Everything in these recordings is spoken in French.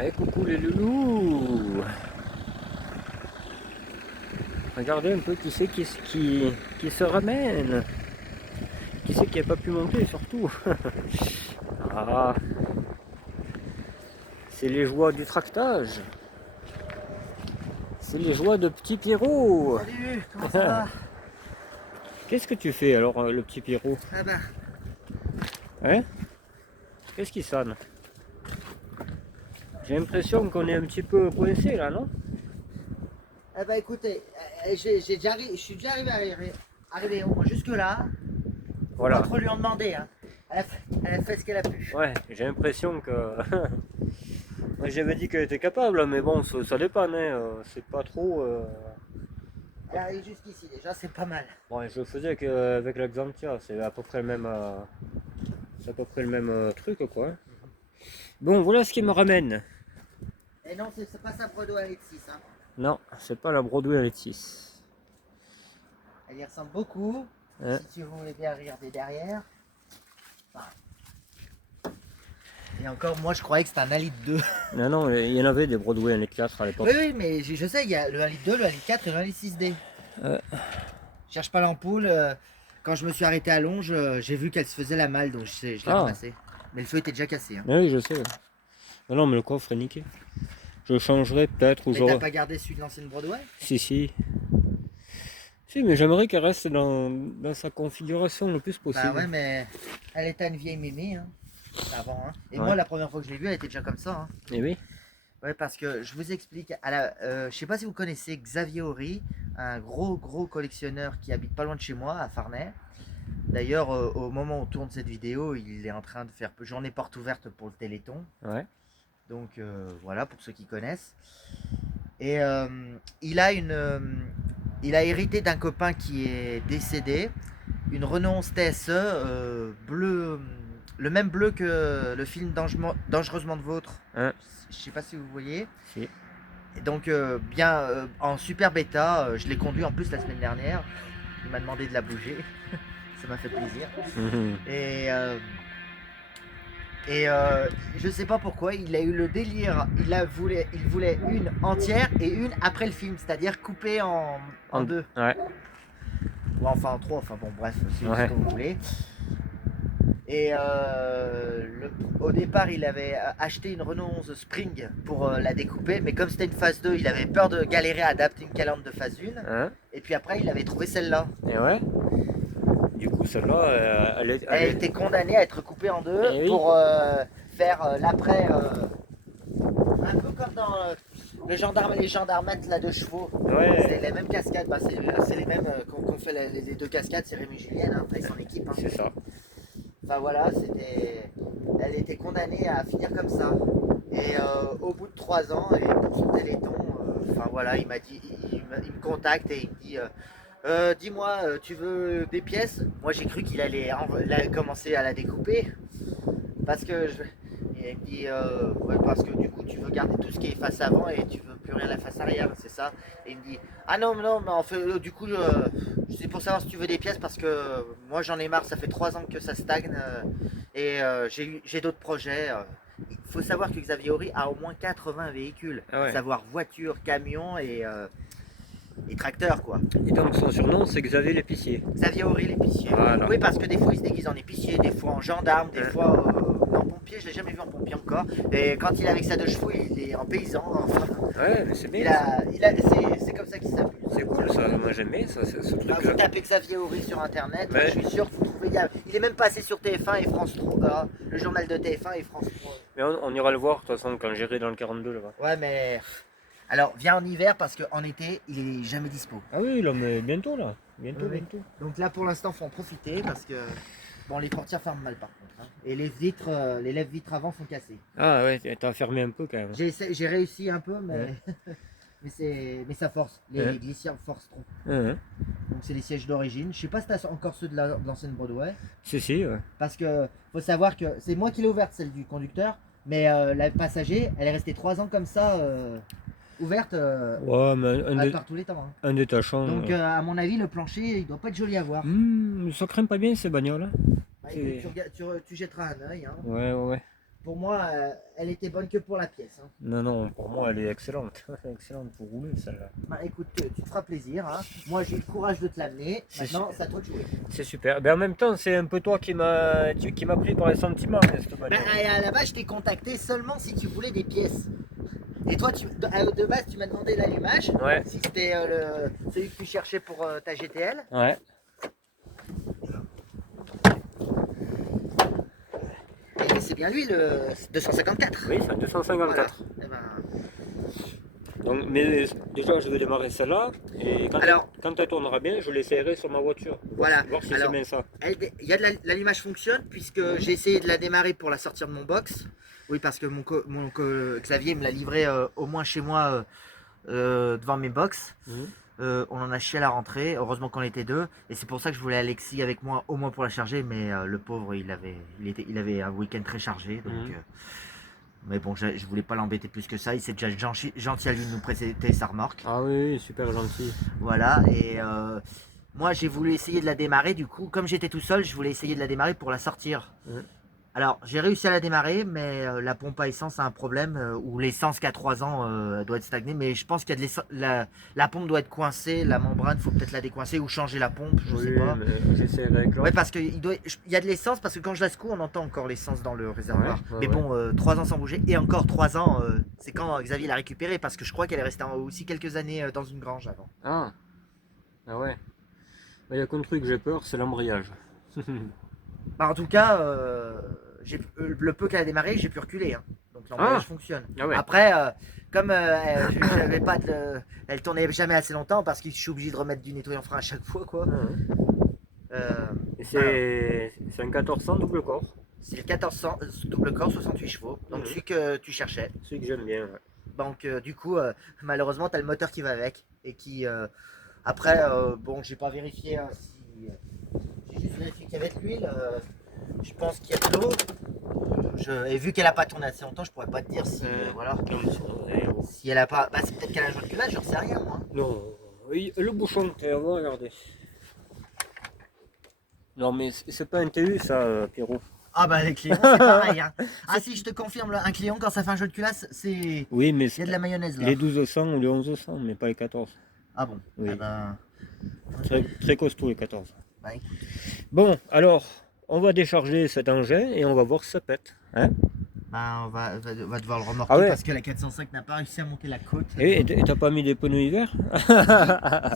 Allez, coucou les loulous. Regardez un peu qui c'est qui se ramène. Qui c'est qui n'a pas pu monter surtout. Ah, c'est les joies du tractage. C'est les joies de Petit Pierrot. Salut, comment ça va? Qu'est-ce que tu fais alors, le petit Pierrot? Ah bah, Hein? Qu'est-ce qui sonne? J'ai l'impression qu'on est un petit peu coincé là, non? ah bah écoutez, je suis déjà arrivé au moins jusque là. Faut Voilà. pas trop lui en demander, hein. Elle a fait ce qu'elle a pu. Ouais, j'ai l'impression que... Moi j'avais dit qu'elle était capable, mais bon, ça dépend, hein. C'est pas trop... Elle arrive jusqu'ici déjà, c'est pas mal. Bon, je faisais avec l'Axantia, c'est à peu près le même... C'est à peu près le même truc, quoi. Bon, voilà ce qui me ramène. Et non, c'est pas sa Broadway avec 6, hein. Non, c'est pas la Broadway à 6. Elle y ressemble beaucoup. Hein? Si tu voulais bien regarder derrière. Enfin. Et encore, moi je croyais que c'était un 1 litre 2. Non, non, il y en avait des Broadway à 4 à l'époque. Oui, oui, mais je sais, il y a le 1 litre 2, le 1 litre 4 et le 1 litre 6D. Je cherche pas l'ampoule. Quand je me suis arrêté à Longe, j'ai vu qu'elle se faisait la malle, donc je l'ai ramassé. Mais le feu était déjà cassé, hein. Oui, je sais. Non, non, mais le coffre est niqué. Je changerai peut-être ou Mais t'as pas gardé celui de l'ancienne Broadway? Si, si. Si, mais j'aimerais qu'elle reste dans sa configuration le plus possible. Bah ouais, mais elle était une vieille mémé, hein. Avant, hein. Et Ouais. moi, la première fois que je l'ai vue, elle était déjà comme ça, hein. Eh oui. Ouais, parce que je vous explique. Je sais pas si vous connaissez Xavier Horry, un gros collectionneur qui habite pas loin de chez moi, à Farnay. D'ailleurs, au moment où on tourne cette vidéo, il est en train de faire journée porte ouverte pour le Téléthon. Ouais. Donc voilà, pour ceux qui connaissent. Et il a hérité d'un copain qui est décédé, une Renault 11 TSE bleu, le même bleu que le film Dangereusement de Vôtre. Hein? Je sais pas si vous voyez. Si. Et donc en super bêta, je l'ai conduit en plus la semaine dernière. Il m'a demandé de la bouger, ça m'a fait plaisir. Et je sais pas pourquoi, il a eu le délire, il voulait une entière et une après le film, c'est-à-dire coupée en deux. Ouais. Ou enfin en trois, enfin bon bref, c'est Ouais. ce que vous voulez. Et au départ, il avait acheté une Renault 11 Spring pour la découper, mais comme c'était une phase 2, il avait peur de galérer à adapter une calandre de phase 1. Hein? Et puis après, il avait trouvé celle-là. Et ouais. Du coup, celle-là, Elle a été condamnée à être coupée en deux Eh oui. pour faire l'après. Un peu comme dans les gendarmettes là, de chevaux. Ouais. C'est les mêmes cascades, bah, c'est les mêmes qu'on fait les deux cascades, c'est Rémi Julienne, hein, et son équipe. Hein. C'est ça. Enfin voilà, elle était condamnée à finir comme ça. Et au bout de 3 ans, et pour son Téléthon, enfin voilà, il m'a dit, il me contacte et il me dit. Dis-moi, tu veux des pièces? Moi j'ai cru qu'il allait commencer à la découper. Parce que il me dit ouais, parce que du coup tu veux garder tout ce qui est face avant et tu veux plus rien la face arrière, c'est ça? Et il me dit ah non mais en fait du coup c'est pour savoir si tu veux des pièces parce que moi j'en ai marre, ça fait 3 ans que ça stagne et j'ai d'autres projets. Il faut savoir que Xavier Horry a au moins 80 véhicules, Ah ouais. savoir voiture, camion et tracteur quoi. Et donc son surnom c'est Xavier l'épicier. Xavier Horry l'épicier. Voilà. Oui parce que des fois il se déguise en épicier, des fois en gendarme, des fois en pompier, je l'ai jamais vu en pompier encore. Et quand il est avec sa deux chevaux, il est en paysan. Enfin, Ouais, mais c'est bien. c'est comme ça qu'il s'amuse. C'est cool ça, moi j'aime bien ça, ce Bah, truc-là. vous tapez Xavier Horry sur internet, Ouais. je suis sûr que vous trouvez. Il est même passé sur TF1 et France 3, le journal de TF1 et France 3. Mais on ira le voir de toute façon quand j'irai dans le 42 là-bas. Ouais mais. Alors viens en hiver parce qu'en été il est jamais dispo. Ah oui, là, mais bientôt là. Bientôt, Oui. bientôt. Donc là pour l'instant faut en profiter parce que bon les portières ferment mal par contre. Hein. Et les lèvres-vitres avant sont cassées. Ah ouais, t'as fermé un peu quand même. J'ai réussi un peu mais Ouais. mais ça force. Les Ouais. glissières forcent trop. Hein. Donc c'est les sièges d'origine. Je sais pas si t'as encore ceux de l'ancienne Broadway. Si, ouais. Parce que faut savoir que c'est moi qui l'ai ouverte celle du conducteur. Mais la passager, elle est restée 3 ans comme ça ouverte Ouais, mais par tous les temps. Hein. un détachant. Donc à mon avis le plancher il doit pas être joli à voir. Ça craint pas bien ces bagnoles. Hein. Bah, écoute, tu jetteras un œil. Hein. Ouais. pour moi, elle était bonne que pour la pièce. Hein. Non, non, pour moi, elle est excellente. Excellente pour rouler, celle-là. Bah écoute, tu te feras plaisir. Hein. Moi, j'ai eu le courage de te l'amener. C'est Maintenant, c'est à toi de jouer. C'est super. Ben, en même temps, c'est un peu toi qui m'a pris par les sentiments, cette Bah, bagnole. à la base, je t'ai contacté seulement si tu voulais des pièces. Et toi, de base, tu m'as demandé l'allumage. Ouais. Si c'était celui que tu cherchais pour ta GTL. Ouais. Et c'est bien lui, le 254. Oui, c'est un 254. Voilà. Eh ben, Donc, mais déjà, je vais démarrer celle-là. Et quand elle tournera bien, je l'essayerai sur ma voiture. Voilà. Voir si c'est Alors, bien ça. il y a de l'allumage fonctionne puisque j'ai essayé de la démarrer pour la sortir de mon box. Oui, parce que Xavier me l'a livré au moins chez moi devant mes box. On en a chié à la rentrée. Heureusement qu'on était deux. Et c'est pour ça que je voulais Alexis avec moi au moins pour la charger. Mais le pauvre, il avait un week-end très chargé. Donc, mais bon, je voulais pas l'embêter plus que ça. Il s'est déjà gentil à lui de nous prêter sa remorque. Ah oui, super gentil. Voilà. Et moi, j'ai voulu essayer de la démarrer. Du coup, comme j'étais tout seul, je voulais essayer de la démarrer pour la sortir. Alors, j'ai réussi à la démarrer, mais la pompe à essence a un problème, ou l'essence qui a 3 ans doit être stagnée, mais je pense qu'il y a de la pompe doit être coincée, la membrane, il faut peut-être la décoincer ou changer la pompe, je sais pas. J'essaierai avec l'autre. Ouais, parce qu'il y a de l'essence, parce que quand je la secoue, on entend encore l'essence dans le réservoir. Mais bon, 3 ans sans bouger, et encore 3 ans, c'est quand Xavier l'a récupérée, parce que je crois qu'elle est restée aussi quelques années dans une grange avant. Ah, ah ouais. Il y a qu'un truc, j'ai peur, c'est l'embrayage. Bah, en tout cas, le peu qu'elle a démarré, j'ai pu reculer. Hein. Donc l'embrayage fonctionne. Ah ouais. Après, comme j'avais pas elle tournait jamais assez longtemps parce que je suis obligé de remettre du nettoyant frein à chaque fois. Quoi. Et c'est un 1400 double corps. C'est le 1400 double corps 68 chevaux. Donc celui que tu cherchais. Celui que j'aime bien. Ouais. Donc du coup, malheureusement, tu as le moteur qui va avec. Et qui, après, bon, j'ai pas vérifié si... J'ai juste vérifié qu'il y avait de l'huile. Je pense qu'il y a de l'eau. Et vu qu'elle a pas tourné assez longtemps, je pourrais pas te dire si voilà. Si elle a pas, bah c'est peut-être qu'elle a un joint de culage, j'en sais rien moi. Non, oui, le bouchon, on va regarder. Non mais c'est pas un TU ça, Pierrot. Ah bah les clients c'est pareil. Hein. Ah si je te confirme, un client quand ça fait un jeu de culasse, c'est. Oui mais il y a de la mayonnaise là. Les 1200 ou les 1100, mais pas les 14. Ah bon. Oui. Ah bah... Très costaud les 14. Bah écoute. Bon alors. On va décharger cet engin et on va voir si ça pète. Hein, bah on va devoir le remorquer parce que la 405 n'a pas réussi à monter la côte. Et t'as pas mis des pneus hiver?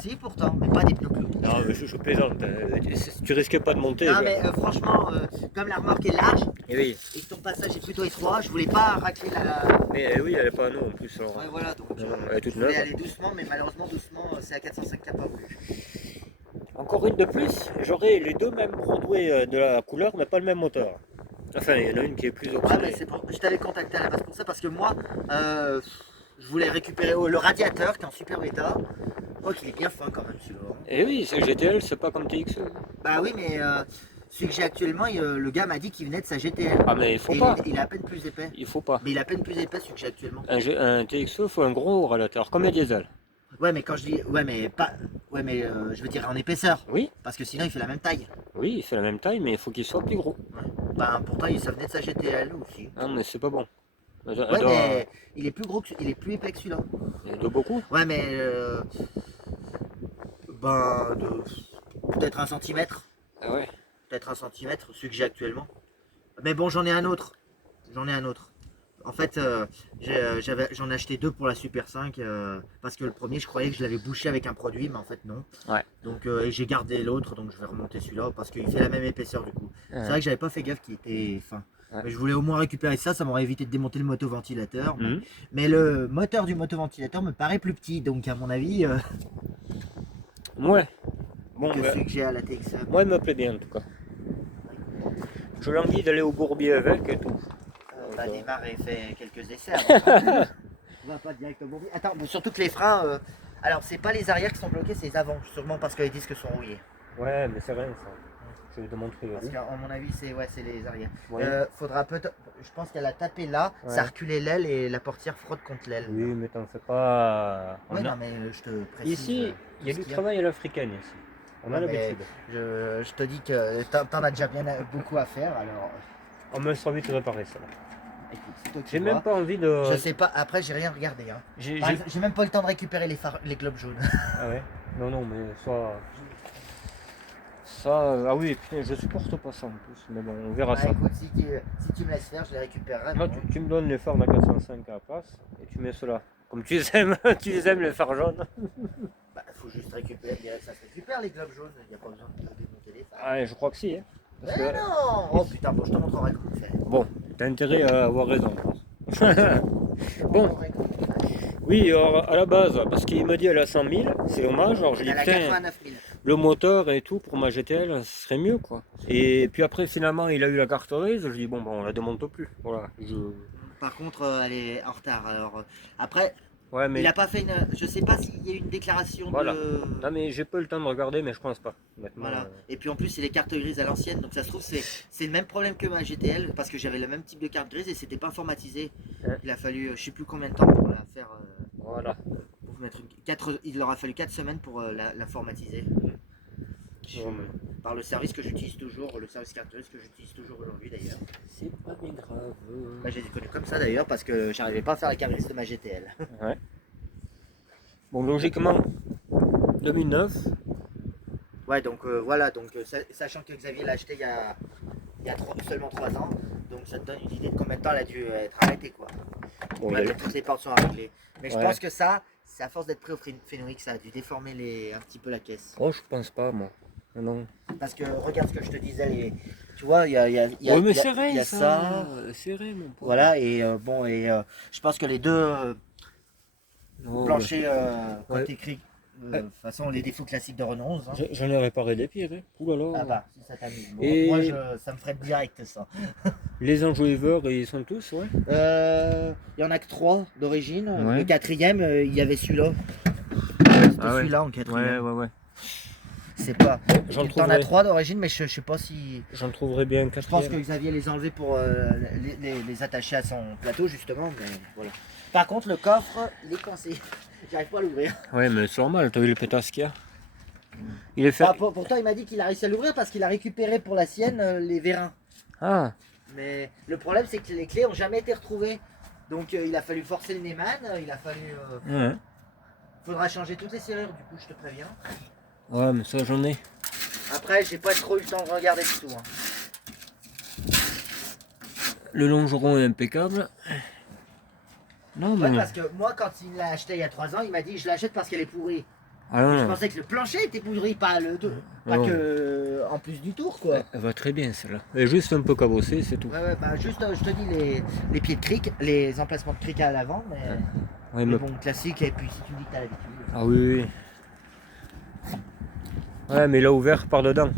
Si pourtant, mais pas des pneus clous. Non mais je plaisante, tu risques pas de monter. Non mais franchement, comme la remorque est large et que ton passage est plutôt étroit, je voulais pas racler la... Mais oui, elle est pas à nous en plus. Alors. Ouais voilà, donc elle est toute je voulais neuve. aller doucement, mais malheureusement doucement, c'est la 405 qui n'a pas voulu. Encore une de plus, j'aurai les deux mêmes Broadway de la couleur, mais pas le même moteur. Enfin, il y en a une qui est plus optimale. Ouais, mais je t'avais contacté à la base pour ça, parce que moi, je voulais récupérer le radiateur qui est en super état. Oh, qu'il est bien fin quand même celui-là. Et oui, c'est GTL, c'est pas comme TXE. Bah oui, mais celui que j'ai actuellement, le gars m'a dit qu'il venait de sa GTL. Ah mais il faut pas. Il est à peine plus épais. Il faut pas. Mais il est à peine plus épais celui que j'ai actuellement. Un TXE, il faut un gros radiateur, comme un diesel. Ouais, mais quand je dis... Ouais, mais pas... Ouais, mais je veux dire en épaisseur. Oui. Parce que sinon, il fait la même taille. Oui, il fait la même taille, mais il faut qu'il soit plus gros. Ouais. Bah pourtant, ça venait de sa GTL aussi. Ah, mais c'est pas bon. Ouais, mais il est plus gros il est plus épais que celui-là. Il doit beaucoup. Ouais, mais... Ben... Peut-être 1 centimètre. Ah ouais. Peut-être 1 centimètre, celui que j'ai actuellement. Mais bon, j'en ai un autre. En fait, j'en ai acheté 2 pour la Super 5 parce que le premier, je croyais que je l'avais bouché avec un produit, mais en fait non. Ouais. Donc j'ai gardé l'autre, donc je vais remonter celui-là parce qu'il fait la même épaisseur du coup. C'est vrai que j'avais pas fait gaffe qu'il était fin. Ouais. Mais je voulais au moins récupérer ça m'aurait évité de démonter le motoventilateur. Mais le moteur du motoventilateur me paraît plus petit, donc à mon avis... Ouais. Bon, que celui que j'ai à la TXM. Moi, il me plaît bien en tout cas. Je l'envie d'aller au bourbier avec et tout. Bah démarrer, fait quelques essais. On va pas direct au bourbier. Attends, bon, surtout que les freins... Alors, c'est pas les arrières qui sont bloqués, c'est les avant, sûrement parce que les disques sont rouillés. Ouais, mais c'est rien ça. Je vais te montrer. Parce qu'à mon avis, c'est les arrières. Ouais. Faudra peut-être. Je pense qu'elle a tapé là, ça a reculé l'aile et la portière frotte contre l'aile. Oui, mais t'en fais pas. Ouais, non, mais je te précise. Ici, il y a du travail à l'africaine ici. On a l'habitude. Je te dis que t'en as déjà bien beaucoup à faire, alors. On me sera vite réparé ça. toi qui J'ai vois. même pas envie de. Je sais pas, après j'ai rien regardé. Hein. J'ai- Par j'ai- exemple, j'ai même pas eu le temps de récupérer les globes jaunes. Ah ouais. Non, non, mais ça, ah oui, putain, je supporte pas ça en plus. Mais bon, on verra Bah ça. écoute, si tu me laisses faire, je les récupérerai. Moi, mais bon. tu me donnes les phares de la 405 à la place et tu mets cela. Comme tu les aimes, tu les aimes les phares jaunes. Bah, faut juste récupérer, ça se récupère les globes jaunes, il n'y a pas besoin de démonter les phares. Ah, je crois que si. Hein. Parce Mais que- non. Oh putain, bon, je te montrerai comment faire. Bon, t'as intérêt à avoir raison. Bon. Bon. Oui, alors, à la base, parce qu'il m'a dit elle a 100 000, c'est dommage. Alors j'ai dit Elle a putain, 89 000. le moteur et tout pour ma GTL, ce serait mieux quoi. Et puis après, finalement, il a eu la carte grise. Je dis bon, on la démonte plus. Voilà. Par contre, elle est en retard. Alors, après, Ouais, mais. il a pas fait une. Je sais pas s'il y a eu une déclaration Voilà. de. Non, mais j'ai pas eu le temps de regarder, mais je pense pas. Honnêtement, Voilà. Et puis en plus, c'est les cartes grises à l'ancienne. Donc ça se trouve, c'est le même problème que ma GTL. Parce que j'avais le même type de carte grise et c'était pas informatisé. Ouais. Il a fallu, je sais plus combien de temps pour la faire. Voilà. Pour mettre il leur a fallu 4 semaines pour l'informatiser. Bon, mais Par le service que j'utilise toujours, le service carte grise que j'utilise toujours aujourd'hui d'ailleurs. c'est pas bien grave. Bah, je les ai connus comme ça d'ailleurs parce que j'arrivais pas à faire la carte grise de ma GTL. Ouais. Bon, logiquement, 2009. Ouais, donc voilà, donc sachant que Xavier l'a acheté il y a seulement 3 ans, donc ça te donne une idée de combien de temps elle a dû être arrêtée quoi. Bon, Ouais, il a- mais toutes les portes sont à régler. Mais je Ouais. pense que ça, c'est à force d'être pris au phénorique, ça a dû déformer un petit peu la caisse. Oh, je pense pas, moi. Non. Parce que regarde ce que je te disais, tu vois, il y a, Ouais, mais c'est il vrai, y a ça. C'est vrai, mon pote. Voilà, et bon, je pense que les deux Oh, planchers Ouais. côté cric, de toute façon, les défauts classiques de Renault 11. Hein. J'en ai réparé des pires. Hein. Ouh là là. Ah bah, si ça t'amuse. Bon, Et- moi, ça me ferait direct ça. Les enjoliveurs, ils sont tous, ouais. Il y en a que 3 d'origine. Ouais. Le quatrième, il y avait celui-là. C'était Ah ouais. celui-là en quatrième. Ouais. C'est pas. J'en T'en as trouverai, 3 d'origine, mais je sais pas si. j'en trouverai bien un Je pense quatrième. que Xavier les a enlevés pour les attacher à son plateau justement. Mais voilà. Par contre, le coffre, il est coincé. J'arrive pas à l'ouvrir. Ouais, mais c'est normal, t'as vu le pétasse qu'il y a. Il est fait. Pourtant, il m'a dit qu'il a réussi à l'ouvrir parce qu'il a récupéré pour la sienne les vérins. Ah, Mais le problème, c'est que les clés ont jamais été retrouvées. Donc, il a fallu forcer le Neyman. Il a fallu. ouais. Faudra changer toutes les serrures, du coup, je te préviens. Ouais, mais ça, j'en ai. Après, j'ai pas trop eu le temps de regarder du tout. Hein. Le longeron est impeccable. Non, Ouais, mais. parce que moi, quand il l'a acheté il y a 3 ans, il m'a dit je l'achète parce qu'elle est pourrie. Ah non, Je non. pensais que le plancher était pourri, pas Non. que en plus du tour quoi. Elle va très bien celle-là. Elle est juste un peu cabossée, c'est tout. Ouais, bah juste, je te dis les pieds de cric, les emplacements de cric à l'avant, mais, Ouais, mais mais- bon, classique, et puis si tu me dis que t'as l'habitude. Ah oui. Ouais, mais il a ouvert par dedans.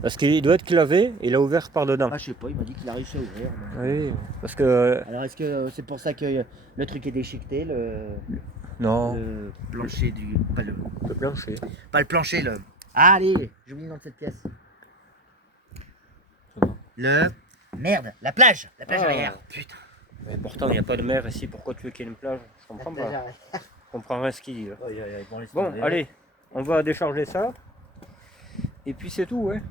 Parce qu'il doit être clavé, il a ouvert par dedans. Ah, je sais pas, il m'a dit qu'il a réussi à ouvrir. Oui, parce que. Alors, est-ce que c'est pour ça que le truc est déchiqueté, Non, le plancher du. le plancher. Pas le plancher, le. Ah, allez, j'ai oublié le nom de cette pièce. Le. Merde, la plage Ah. arrière. Putain. Mais pourtant, il n'y a pas de mer ici, pourquoi tu veux qu'il y ait une plage? Je comprends La plage pas. arrière. Je comprends rien ce qu'il dit. Là. Aïe, aïe, aïe, laisse Bon, tomber. allez, on va décharger ça. Et puis c'est tout, ouais.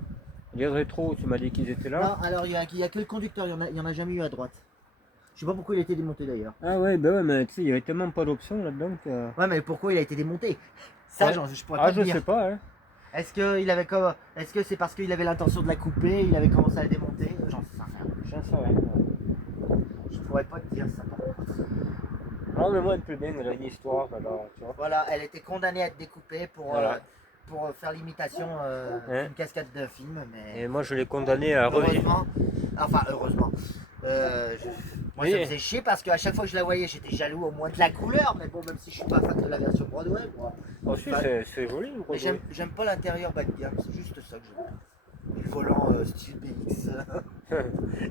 Les rétros, tu m'as dit qu'ils étaient là. Non, alors il y a que le conducteur, il y en a jamais eu à droite. Je sais pas pourquoi il a été démonté d'ailleurs. Ah ouais, bah ouais, mais tu sais, il y avait tellement pas d'options là-dedans que. Ouais, mais pourquoi il a été démonté? Ça, Ouais. je pourrais Ah, pas te je dire. sais pas, hein. Est-ce que c'est parce qu'il avait l'intention de la couper, il avait commencé à la démonter? J'en sais rien. J'en sais rien. Je pourrais pas te dire ça par contre. Non, mais moi, elle plaît bien, elle a une histoire, alors, tu vois. Voilà, elle était condamnée à être découpée Voilà. pour faire l'imitation Hein. d'une cascade de film, mais Et moi, je l'ai condamné à revenir. heureusement. Moi, ça Oui. me faisait chier parce qu'à chaque fois que je la voyais, j'étais jaloux au moins de la couleur, mais bon, même si je suis pas fan de la version Broadway, moi. Ensuite, Bah, c'est joli, le Mais Broadway. j'aime pas l'intérieur bas de gamme, c'est juste ça que j'aime. Et le volant style BX.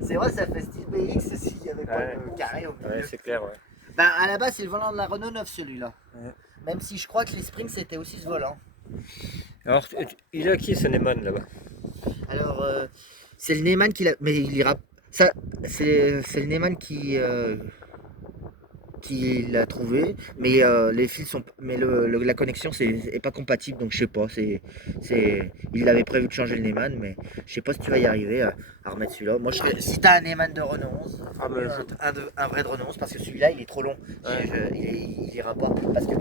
C'est vrai, ça fait style BX s'il n'y avait pas Ouais. de carré au milieu. Ouais, c'est clair, ouais. Bah, à la base, c'est le volant de la Renault 9 celui-là. Ouais. Même si je crois que les Springs c'était aussi ce volant. Alors, il a qui ce Neyman là-bas? Alors, c'est le Neyman qui l'a. Mais il ira. Ça, c'est le Neyman qui. il l'a trouvé, mais les fils sont, mais la connexion est pas compatible, donc je sais pas. Il avait prévu de changer le Neyman, mais je sais pas si tu vas y arriver à remettre celui-là. Moi, si t'as un Neyman de Renault 11, Ah, mais un vrai de Renault 11, parce que celui-là, il est trop long. Ouais. Il ira pas, parce que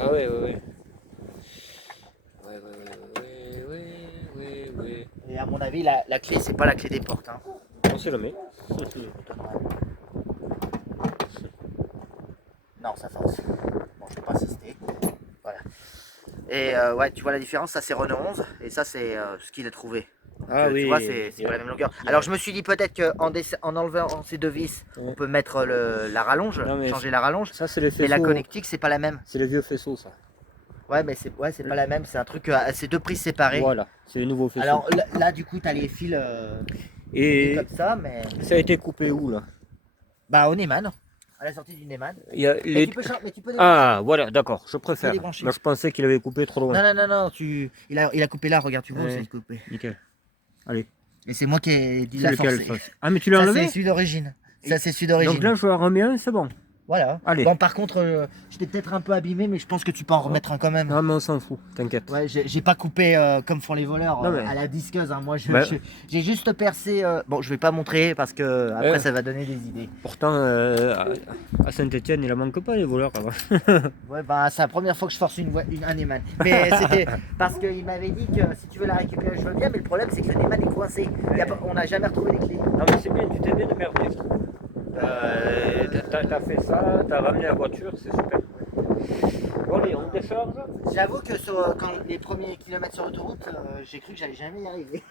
Ah ouais, ouais, ouais. Ouais, ouais, ouais, ouais, ouais, ouais, ouais. et à mon avis, la clé, c'est pas la clé des portes. Hein. On sait jamais. Non, ça force. Bon, je vais pas insister. Voilà. Et ouais, tu vois la différence, ça c'est Renault 11 et ça c'est ce qu'il a trouvé. Donc, Ah oui. tu vois, c'est pas la même longueur. Alors je me suis dit peut-être qu'en enlevant ces deux vis, on peut mettre la rallonge, Non, mais changer la rallonge. ça, c'est les Mais la faisceaux. connectique, c'est pas la même. C'est les vieux faisceaux, ça. Ouais, mais c'est pas la même. C'est un truc, c'est deux prises séparées. Voilà, c'est les nouveaux faisceaux. Alors là, du coup, t'as les fils Et comme ça, mais. ça a été coupé où, là? Bah, au Neyman, à la sortie du Neyman. Il y a Mais les... mais tu peux Ah, voilà, d'accord, je préfère. débrancher. Moi, je pensais qu'il avait coupé trop loin. Non, non, non, non, il a coupé là, regarde, tu vois, Ouais. c'est coupé. Nickel. Allez. Et c'est moi qui ai dû C'est la lequel, forcer. ça? Ah, mais tu l'as Ça, enlevé? c'est celui d'origine. Ça, c'est celui d'origine. Donc là, je remets un, c'est bon. Voilà. Allez. Bon, par contre, je t'ai peut-être un peu abîmé, mais je pense que tu peux en remettre un quand même. Non, mais on s'en fout, t'inquiète. Ouais, j'ai pas coupé comme font les voleurs Non, mais- à la disqueuse. Hein. Moi, Bah- j'ai juste percé. Bon, je vais pas montrer parce que après, Ouais. ça va donner des idées. Pourtant, à Saint-Etienne, il en manque pas, les voleurs, avant. Ouais, bah, c'est la première fois que je force un Neyman. Mais c'était parce qu'il m'avait dit que si tu veux la récupérer, je veux bien. Mais le problème, c'est que le Neyman est coincé. On n'a jamais retrouvé les clés. Non, mais c'est bien, tu t'es bien démerdé. T'as fait ça, t'as ramené la voiture, c'est super. Bon, allez, on décharge. J'avoue que quand les premiers kilomètres sur l'autoroute, j'ai cru que j'allais jamais y arriver.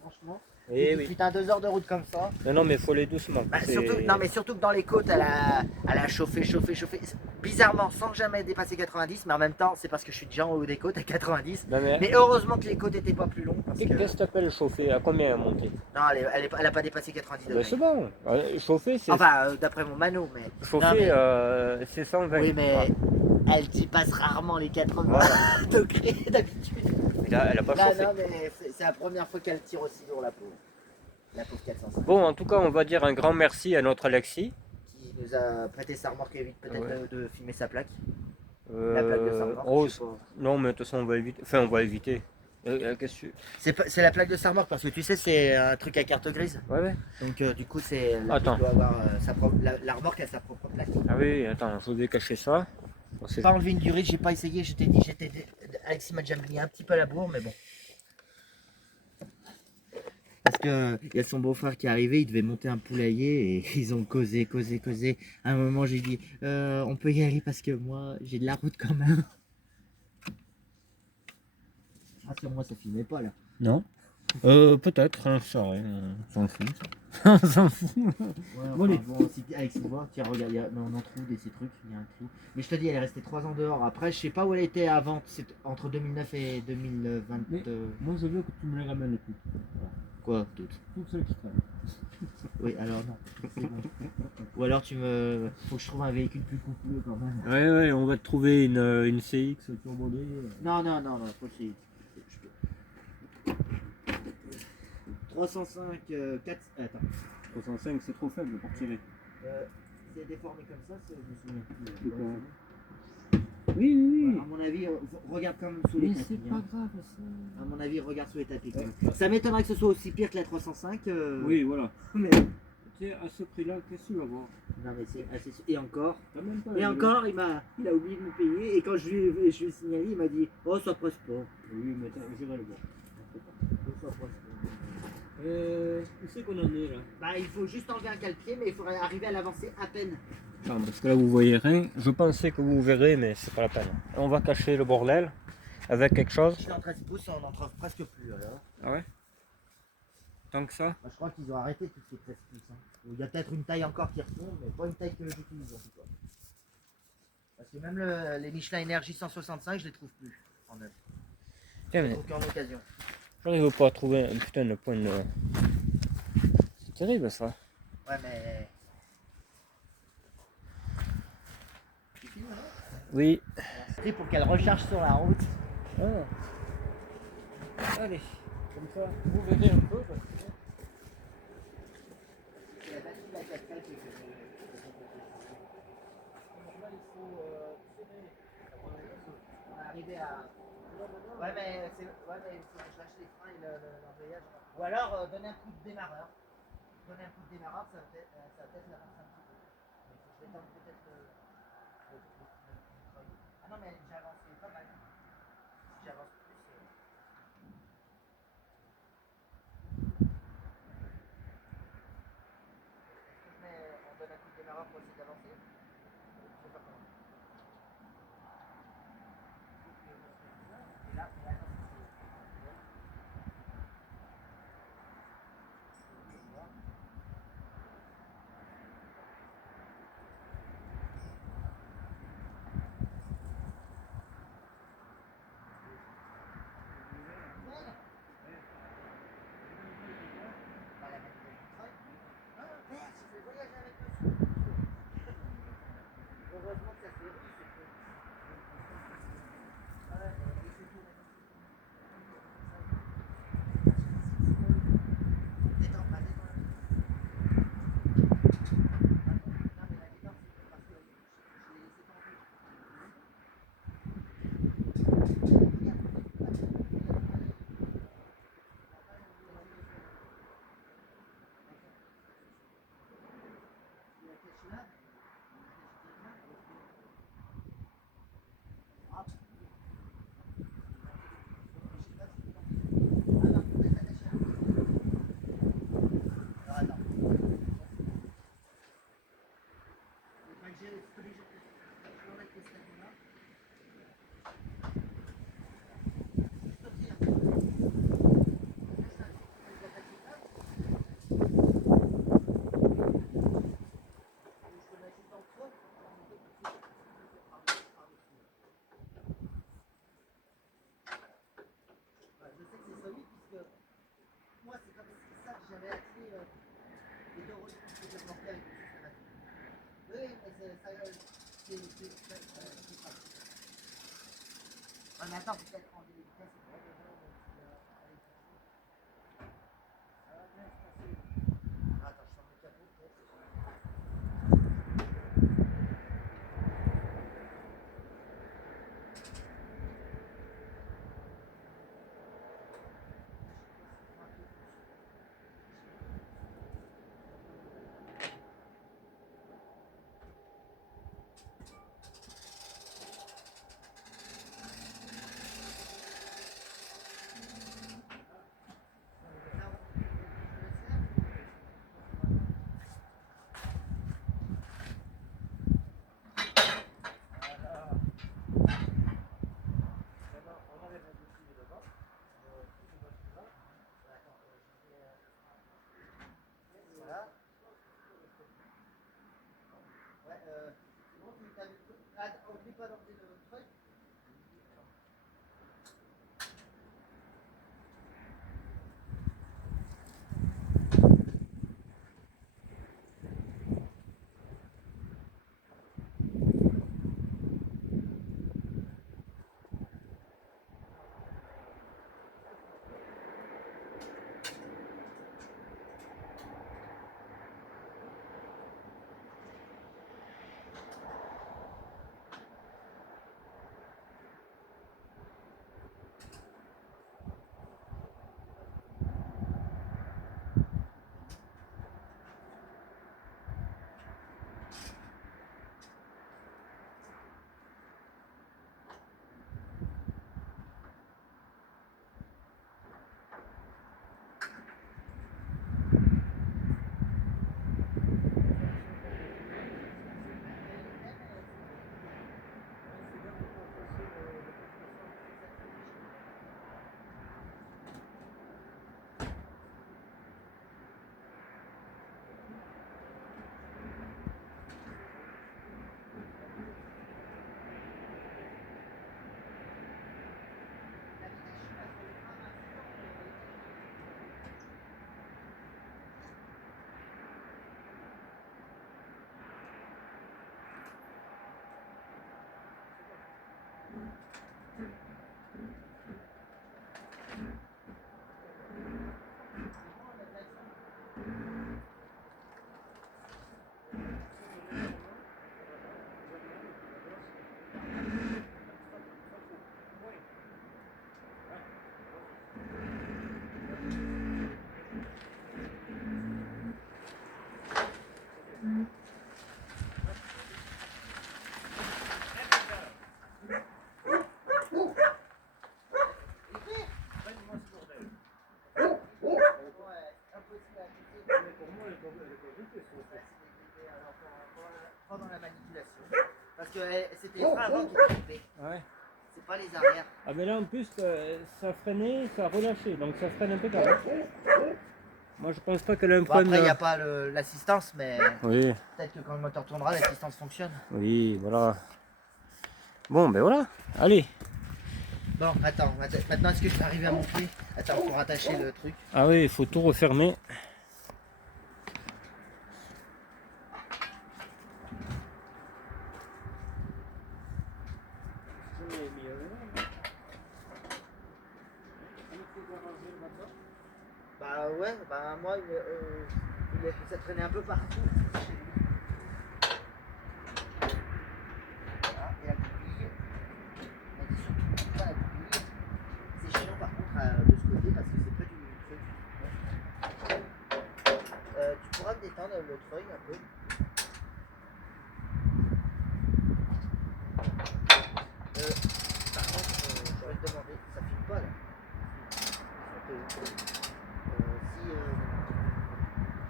Franchement. Eh oui. Putain, 2 heures de route comme ça. Non, non, mais faut aller doucement. Bah, c'est- surtout que dans les côtes, elle a chauffé. Bizarrement, sans jamais dépasser 90, mais en même temps, c'est parce que je suis déjà en haut des côtes à 90. Non, mais Mais heureusement que les côtes étaient pas plus longues. Parce que... qu'est-ce que t'appelles chauffer? À combien à monter? Non, elle a pas dépassé 90 Ben, degrés. c'est bon. Chauffer, c'est Enfin, d'après mon mano, mais. chauffer, non, mais- c'est 120. Oui, mais Ah. elle dépasse rarement les 80 Voilà. degrés d'habitude. Elle a pas Non, chauffé. non, mais c'est la première fois qu'elle tire aussi lourd, la pauvre. La pauvre 405. Bon, en tout cas, on va dire un grand merci à notre Alexis. Qui nous a prêté sa remorque et évite peut-être Ouais. de filmer sa plaque. La plaque de sa remorque. Oh, je sais pas. non, mais de toute façon, on va éviter. Enfin, on va éviter. Qu'est-ce que tu... C'est la plaque de sa remorque parce que tu sais, c'est un truc à carte grise. Ouais, ouais. Donc, du coup, c'est. Attends. Doit avoir, la remorque a sa propre plaque. Ah oui, attends, je vous ai caché ça. Bon, c'est- Pas enlevé une durée, j'ai pas essayé. Je t'ai dit, Alexis m'a déjà mis un petit peu à la bourre, mais bon. Parce que il y a son beau-frère qui est arrivé, il devait monter un poulailler et ils ont causé. À un moment, j'ai dit, on peut y aller parce que moi, j'ai de la route quand même. Ah, sur moi, ça filmait pas là. Non. Peut-être, hein, ça, ouais, on s'en fout. On s'en fout. Ouais, Bon, allez. bon, si Alexis voit, tiens, regarde, on en trouve ces trucs, il y a un clou. Mais je te dis, elle est restée 3 ans dehors. Après, je sais pas où elle était avant, c'est entre 2009 et 2020. Mais- Moi, je veux que tu me les ramènes toutes. Quoi, toutes? Toutes celles qui traînent. Oui, alors non. C'est bon. Ou alors faut que je trouve un véhicule plus coupleux quand même. Ouais, ouais, on va te trouver une CX turbodée. Non, faut que c'est. 305, 4. Attends. 305, c'est trop faible pour tirer. C'est déformé comme ça, je me souviens plus. De quoi? Oui, oui, À mon avis, regarde quand même sous Mais les c'est tapis. pas Hein. grave, ça. À mon avis, regarde sous les tapis quand même. Ça m'étonnerait que ce soit aussi pire que la 305. Oui, voilà. Mais... Tu sais, à ce prix-là, qu'est-ce que tu vas voir? Non, mais c'est assez. Et encore. T'as même pas Et la encore, il a oublié de me payer. Et quand je lui ai signalé, il m'a dit, oh, ça presse pas. Oui, mais j'irai le voir. Oh, ça presse pas. Où c'est qu'on en est là? Bah, il faut juste enlever un cale-pied, mais il faudrait arriver à l'avancer à peine. Attends, parce que là vous voyez rien. Je pensais que vous verrez, mais c'est pas la peine. On va cacher le bordel avec quelque chose. Je suis en 13 pouces, on n'en trouve presque plus alors. Ah ouais? Tant que ça? Bah, je crois qu'ils ont arrêté tout ce qui est 13 pouces. Hein. Il y a peut-être une taille encore qui retombe, mais pas une taille que j'utilise en tout cas. Parce que même les Michelin Energy 165, je les trouve plus en neuf. Tiens, mais Donc en occasion. j'arrive pas à trouver un putain de point de. C'est terrible ça. Ouais, mais. Tu filmes là? Oui. C'est pour qu'elle recharge sur la route. Ah. Allez, comme ça, vous verrez un peu. Parce que... C'est la batterie de la 4x4 que je- arriver à. Ouais, mais je lâche les freins et l'embrayage. Ou alors donner un coup de démarreur. Donner un coup de démarreur, ça va peut-être l'avancer un petit peu. Je vais tenter peut-être le ah non, mais j'ai avancé pas mal. Si j'avance plus. Mais on donne un coup de démarreur pour essayer d'avancer. Je sais pas comment. Et là, heureusement que ça s'est réussi. Moi, c'est comme ça que j'avais appris les deux rôles que j'ai portés avec le systématique. Oui, mais c'est ça. Ouais, mais attends, peut-être en vitesse. Attends, je ferme le capot peut-être. Voilà. Ouais, c'est bon, tu t'as vu. Ah, oublie pas d'emmener le truc. Parce que c'était les freins avant qui étaient coupés. Ouais. C'est pas les arrières. Ah mais là en plus ça freinait, ça a relâché, donc ça freine impeccable. Moi je pense pas qu'elle a un Bon, problème. après, il n'y a pas l'assistance, mais Oui, peut-être que quand le moteur tournera, l'assistance fonctionne. oui, voilà. Bon ben voilà, allez. Bon, attends, maintenant est-ce que je vais arriver à monter? Attends, pour attacher le truc. Ah oui, il faut tout refermer. Bah ouais, bah moi, ça traînait un peu partout. Voilà, et la goupille. On dit surtout pas la goupille. C'est chiant par contre de ce côté parce que c'est près du truc. Tu pourras me détendre le treuil un peu. Par contre, je vais te demander, ça filme pas là.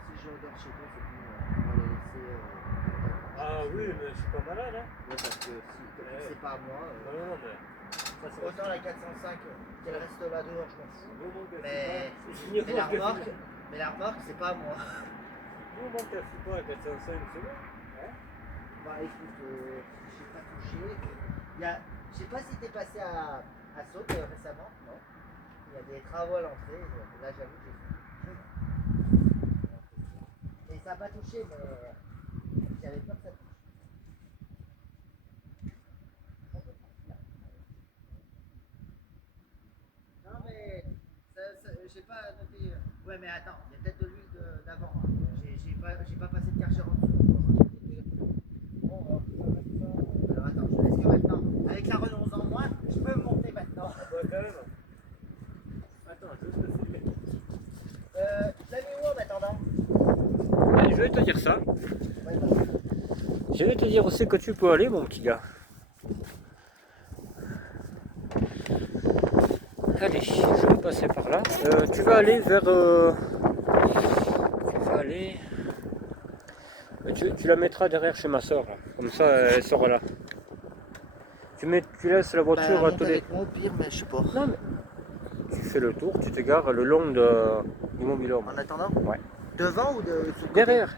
Si je regarde chez toi, c'est mieux. On va les laisser. Ah oui, mais je suis pas malade hein. Ouais, parce que si c'est pas à moi. Non, mais ça c'est Autant la 405, qu'elle reste là dehors, je m'en fous. Mais Mais la remorque, c'est pas à moi. du moment qu'elle ne fout pas à 405, c'est bon. Bah écoute, j'ai pas touché. Je sais pas si t'es passé à Saute récemment, non? Il y a des travaux à l'entrée, là j'avoue que j'ai fait. Et ça n'a pas touché, mais j'avais peur que ça touche. Non mais, j'ai pas noté. Ouais mais attends, il y a peut-être de l'huile d'avant. Hein. J'ai pas passé de karcher en dessous. Bon, alors attends, est-ce que maintenant, avec la renonce en moins, je peux me monter maintenant? Ah bah quand même. Attends, je vais te filmer. Je la mets où en attendant? Je vais te dire ça. Je vais te dire où c'est que tu peux aller, mon petit gars. Allez, je vais passer par là. Tu vas aller vers... tu vas aller... Tu la mettras derrière chez ma soeur, là. Comme ça, elle sera là. Tu laisses la voiture à Monte avec moi au pire, mais je sais pas. Non, mais tu fais le tour, tu te gares le long du mobil-homme. En attendant? Ouais. Devant ou de sous le côté? Derrière.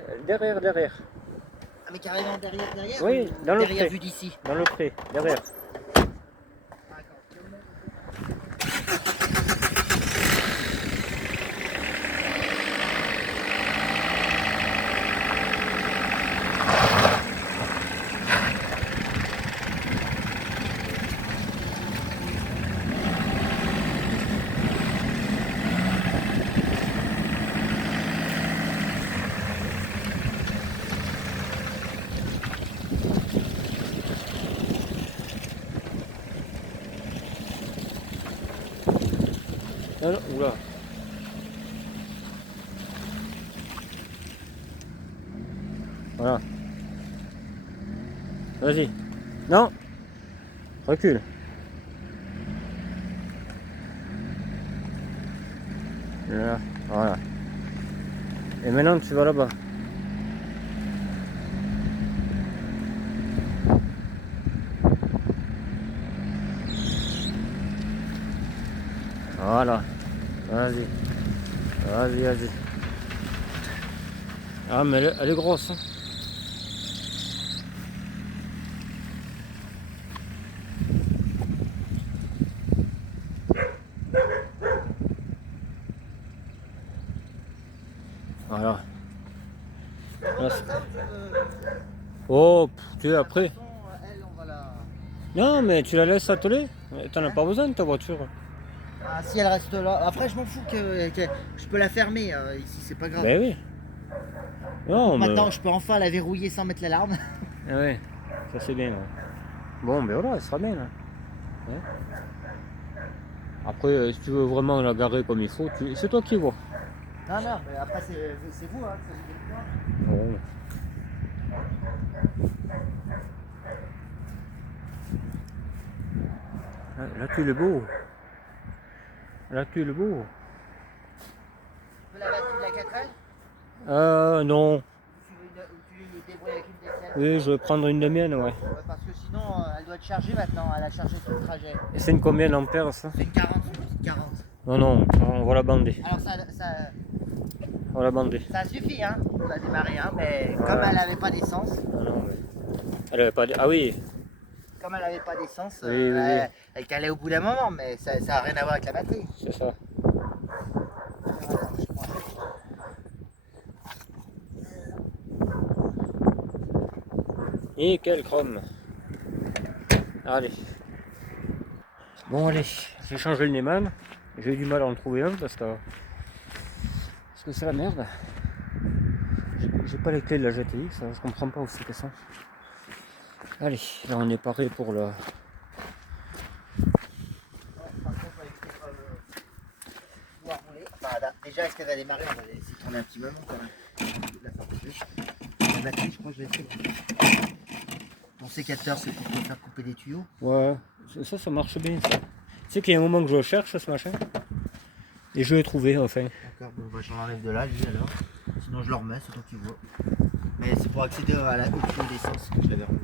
Ah mais carrément derrière? Oui, dans le derrière pré. vue d'ici. Dans le pré, derrière. Non, oula. Voilà. Vas-y. Non. Recule. Là. Voilà. Et maintenant tu vas là-bas. Voilà. Vas-y. Vas-y. Ah mais elle est grosse. Hein. Voilà. Là, oh, tu es après. Elle, on va la... Non mais tu la laisses atteler. T'en as pas besoin de ta voiture. Ah si elle reste là. Après je m'en fous que je peux la fermer ici, c'est pas grave. Ben oui. Non, Maintenant je peux enfin la verrouiller sans mettre l'alarme. Ah ouais, ça c'est bien. Ouais. Bon ben voilà, elle sera bien là. Ouais. Après, si tu veux vraiment la garer comme il faut, c'est toi qui vois. Non, mais après c'est vous hein, que ça dit Bon. Là tu es beau. Là tu es beau. Tu peux la battre de la 4L? Non. Tu débrouilles avec une DSL? Oui, je vais prendre une de mienne, ouais. Ouais, parce que sinon, elle doit être chargée maintenant. Elle a chargé tout le trajet. Et c'est une combien d'ampères ça? C'est une 40, une petite 40. Non, non, on va la bander. Alors On va la bander. ça suffit, hein. On a démarré, hein. Mais Ouais. comme elle n'avait pas d'essence, Ah, non, mais... Elle avait pas de... Ah oui, comme elle avait pas d'essence, Oui, oui, oui. elle calait au bout d'un moment. Mais ça n'a rien à voir avec la batterie. c'est ça. Et quel chrome. Allez. Bon, allez, j'ai changé le Neyman. J'ai eu du mal à en trouver un parce que c'est la merde. J'ai pas les clés de la GTX, je comprends pas où c'est qu'elles sont. Allez, là on est paré pour le... Déjà, est-ce qu'elle va démarrer? On va la laisser tourner un petit moment quand même. La faire bouger. La batterie, je crois que je l'ai fait. Ton sécateur, c'est pour te faire couper des tuyaux. Ouais, ça marche bien ça. Tu sais qu'il y a un moment que je le cherche ce machin. Et je l'ai trouvé enfin. D'accord, bon, bah, j'en enlève de là, lui alors. Sinon, je le remets, c'est toi qui vois. Mais c'est pour accéder à la haute tuyau d'essence que je l'avais remis.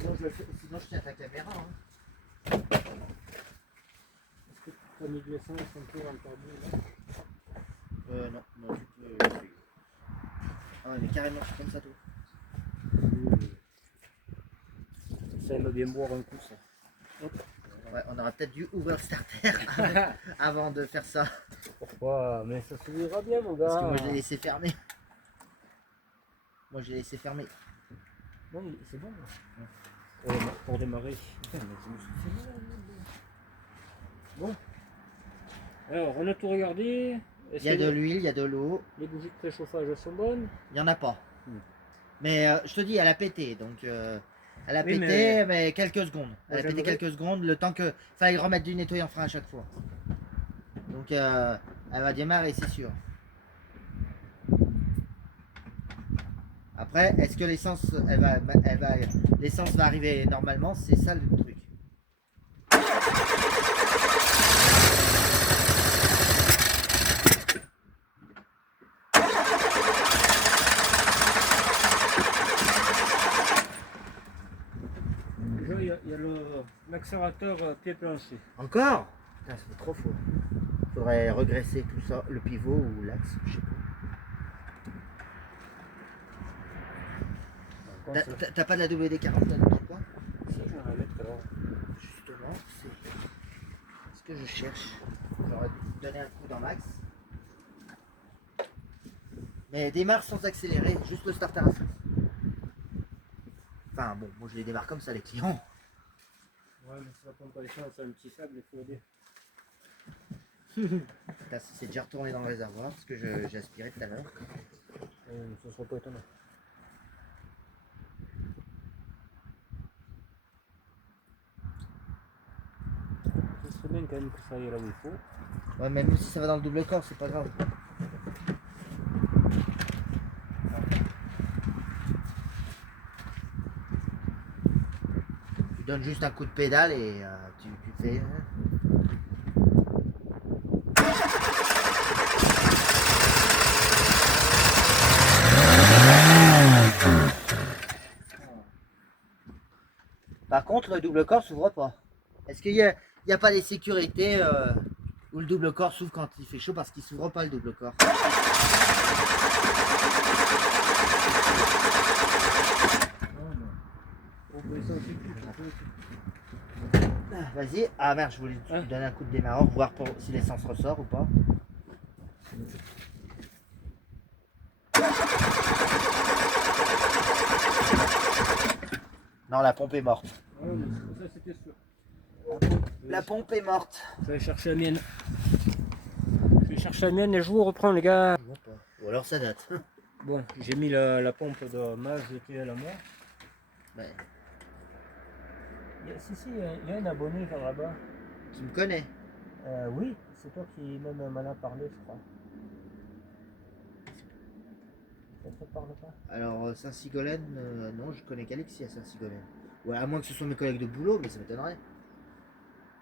Sinon, je tiens ta caméra. Hein. Est-ce que tu as mis de l'essence un peu dans le carbu là? Non, tu peux. Ah, mais carrément, je suis comme ça, toi. Ça aime bien boire un coup ça. Hop. Ouais, on aurait peut-être dû ouvrir le starter avant de faire ça. Pourquoi? Mais ça s'ouvrira bien mon gars. Parce que moi, je l'ai laissé fermer. Non, c'est bon. Pour démarrer. Putain, mais je me suis fait mal. Bon. Alors, on a tout regardé. Il y a de l'huile, il y a de l'eau. Les bougies de préchauffage sont bonnes. Il n'y en a pas. Mais je te dis, elle a pété. Donc, elle a Oui, pété, mais quelques secondes. Elle a Moi, pété j'aimerais- quelques secondes, le temps que fallait remettre du nettoyant frein à chaque fois. Donc, elle va démarrer, c'est sûr. Après, est-ce que l'essence, l'essence va arriver normalement? C'est ça le truc. Déjà, il y a l'accélérateur pied plancher. Encore? Putain, ça fait trop faux. Faudrait regresser tout ça, le pivot ou l'axe, je sais pas. T'as pas de la WD-40 là dedans quoi? Ça, je vais en mettre alors. Justement, c'est ce que je cherche. J'aurais dû donner un coup dans l'axe. Mais démarre sans accélérer, juste le starter à fond. Enfin bon, moi je les démarre comme ça les clients. Ouais, mais ça tombe pas les chances, c'est un petit sable, il faut aider. C'est déjà retourné dans le réservoir, ce que j'ai aspiré tout à l'heure. Ça sera pas étonnant. Ce serait bien quand même que ça aille là où il faut. Ouais, mais même si ça va dans le double corps, c'est pas grave. Tu donnes juste un coup de pédale et tu fais. Par contre, le double corps s'ouvre pas. Est-ce qu'il y a pas des sécurités où le double corps s'ouvre quand il fait chaud parce qu'il s'ouvre pas le double corps? Vas-y. Ah merde, je voulais te donner un coup de démarreur, voir si l'essence ressort ou pas. Non, la pompe est morte. Ouais, mais ça c'était sûr. La pompe est morte. Je vais chercher la mienne. Je vais chercher la mienne et je vous reprends les gars. Ou alors ça date. Bon, j'ai mis la pompe de ma GTL à moi. Ouais. Il y a un abonné par là-bas. Qui me connaît. Oui, c'est toi qui même m'en a parlé, je crois. Ça te parle pas? Alors Saint-Sigolène, non, je connais qu'Alexis à Saint-Sigolène. Ouais, à moins que ce soit mes collègues de boulot, mais ça m'étonnerait.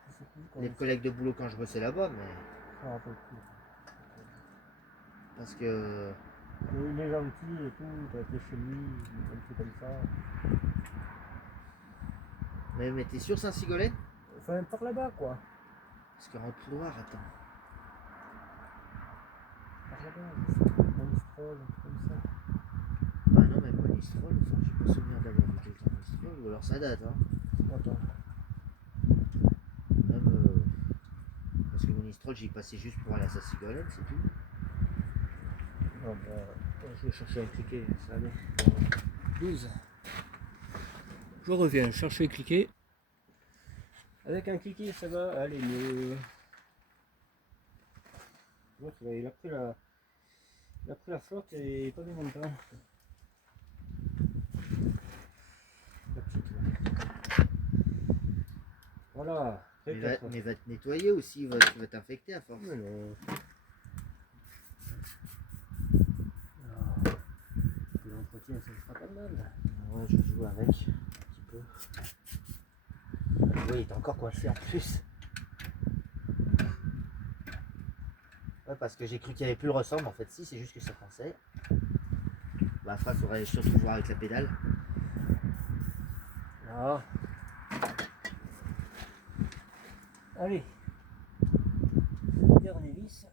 Je sais plus comment Les collègues de boulot quand je bossais là-bas, mais ça rappelle plus. parce que Il est gentil et tout, t'as été chez lui, un peu comme ça. Mais t'es sûr Saint-Sigolène? Enfin, par là-bas, quoi. Parce qu'en Haute-Loire, attends. Par là-bas, Monistrol, un truc comme ça. Bah non, mais Monistrol, enfin, j'ai pas souvenir d'avoir vu quelqu'un à Monistrol, ou alors ça date, hein. Attends. Même, parce que Monistrol, j'y passais juste pour aller à Saint-Sigolène, c'est tout. Non, je vais chercher un cliquet, ça allait. 12. Je reviens chercher cliquet. Avec un cliquet, ça va aller mieux. L'autre, il a pris la flotte et pas bien longtemps. La petite, là. Voilà. Mais va te nettoyer aussi, tu vas t'infecter à force. Mais non. L'entretien, ça sera pas mal. Ouais, je joue avec un petit peu. Oui, il est encore coincé en plus. Ouais, parce que j'ai cru qu'il n'y avait plus le ressort, mais en fait, si, c'est juste que ça coinçait. Bah, après, il faudrait surtout voir avec la pédale. Ah. Allez. Dernier vis.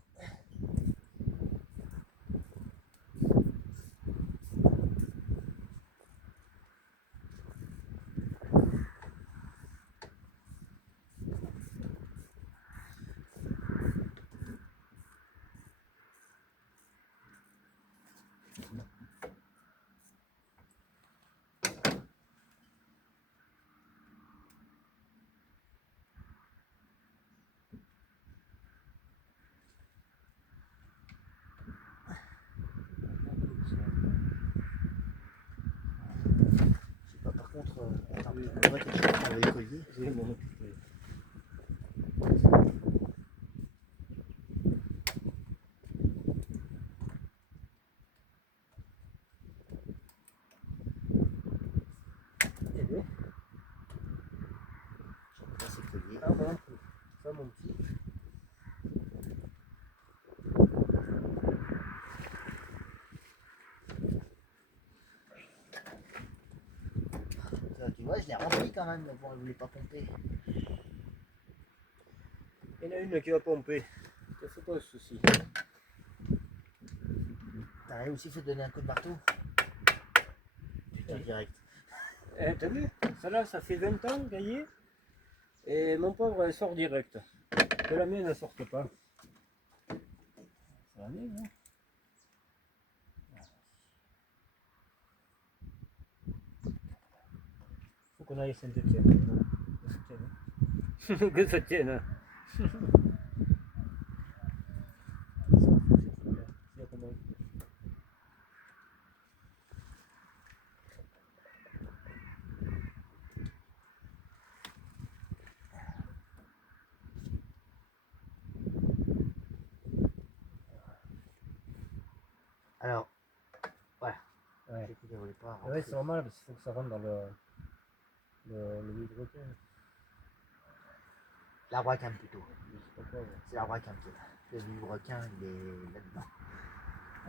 Je sais pas, par contre, attends, on va t'acheter les colliers. Je vais m'en occuper. Eh bien. J'aime bien ces colliers. Ah bon, ça mon petit. Ça, tu vois, je l'ai rempli quand même, mais bon, elle voulait pas pomper. Il y en a une qui va pomper. Ça fait pas de souci. T'as rien aussi fait de donner un coup de marteau? Putain, direct. Eh, t'as vu? Celle-là, ça fait 20 ans, gaillé. Et mon pauvre, elle sort direct. Que la mienne, elle sorte pas. C'est la mienne, hein? Faut qu'on aille à Saint-Etienne. Que ça tienne. Hein. Alors, voilà. Ouais, J'ai cru qu'elle voulait pas ouais, rentrer. c'est normal parce qu'il faut que ça rentre dans le vide-requin. L'arbre à cam plutôt. Je sais pas quoi, ouais. C'est l'arbre à cam qui est là. Le vivre-requin, il est là-dedans.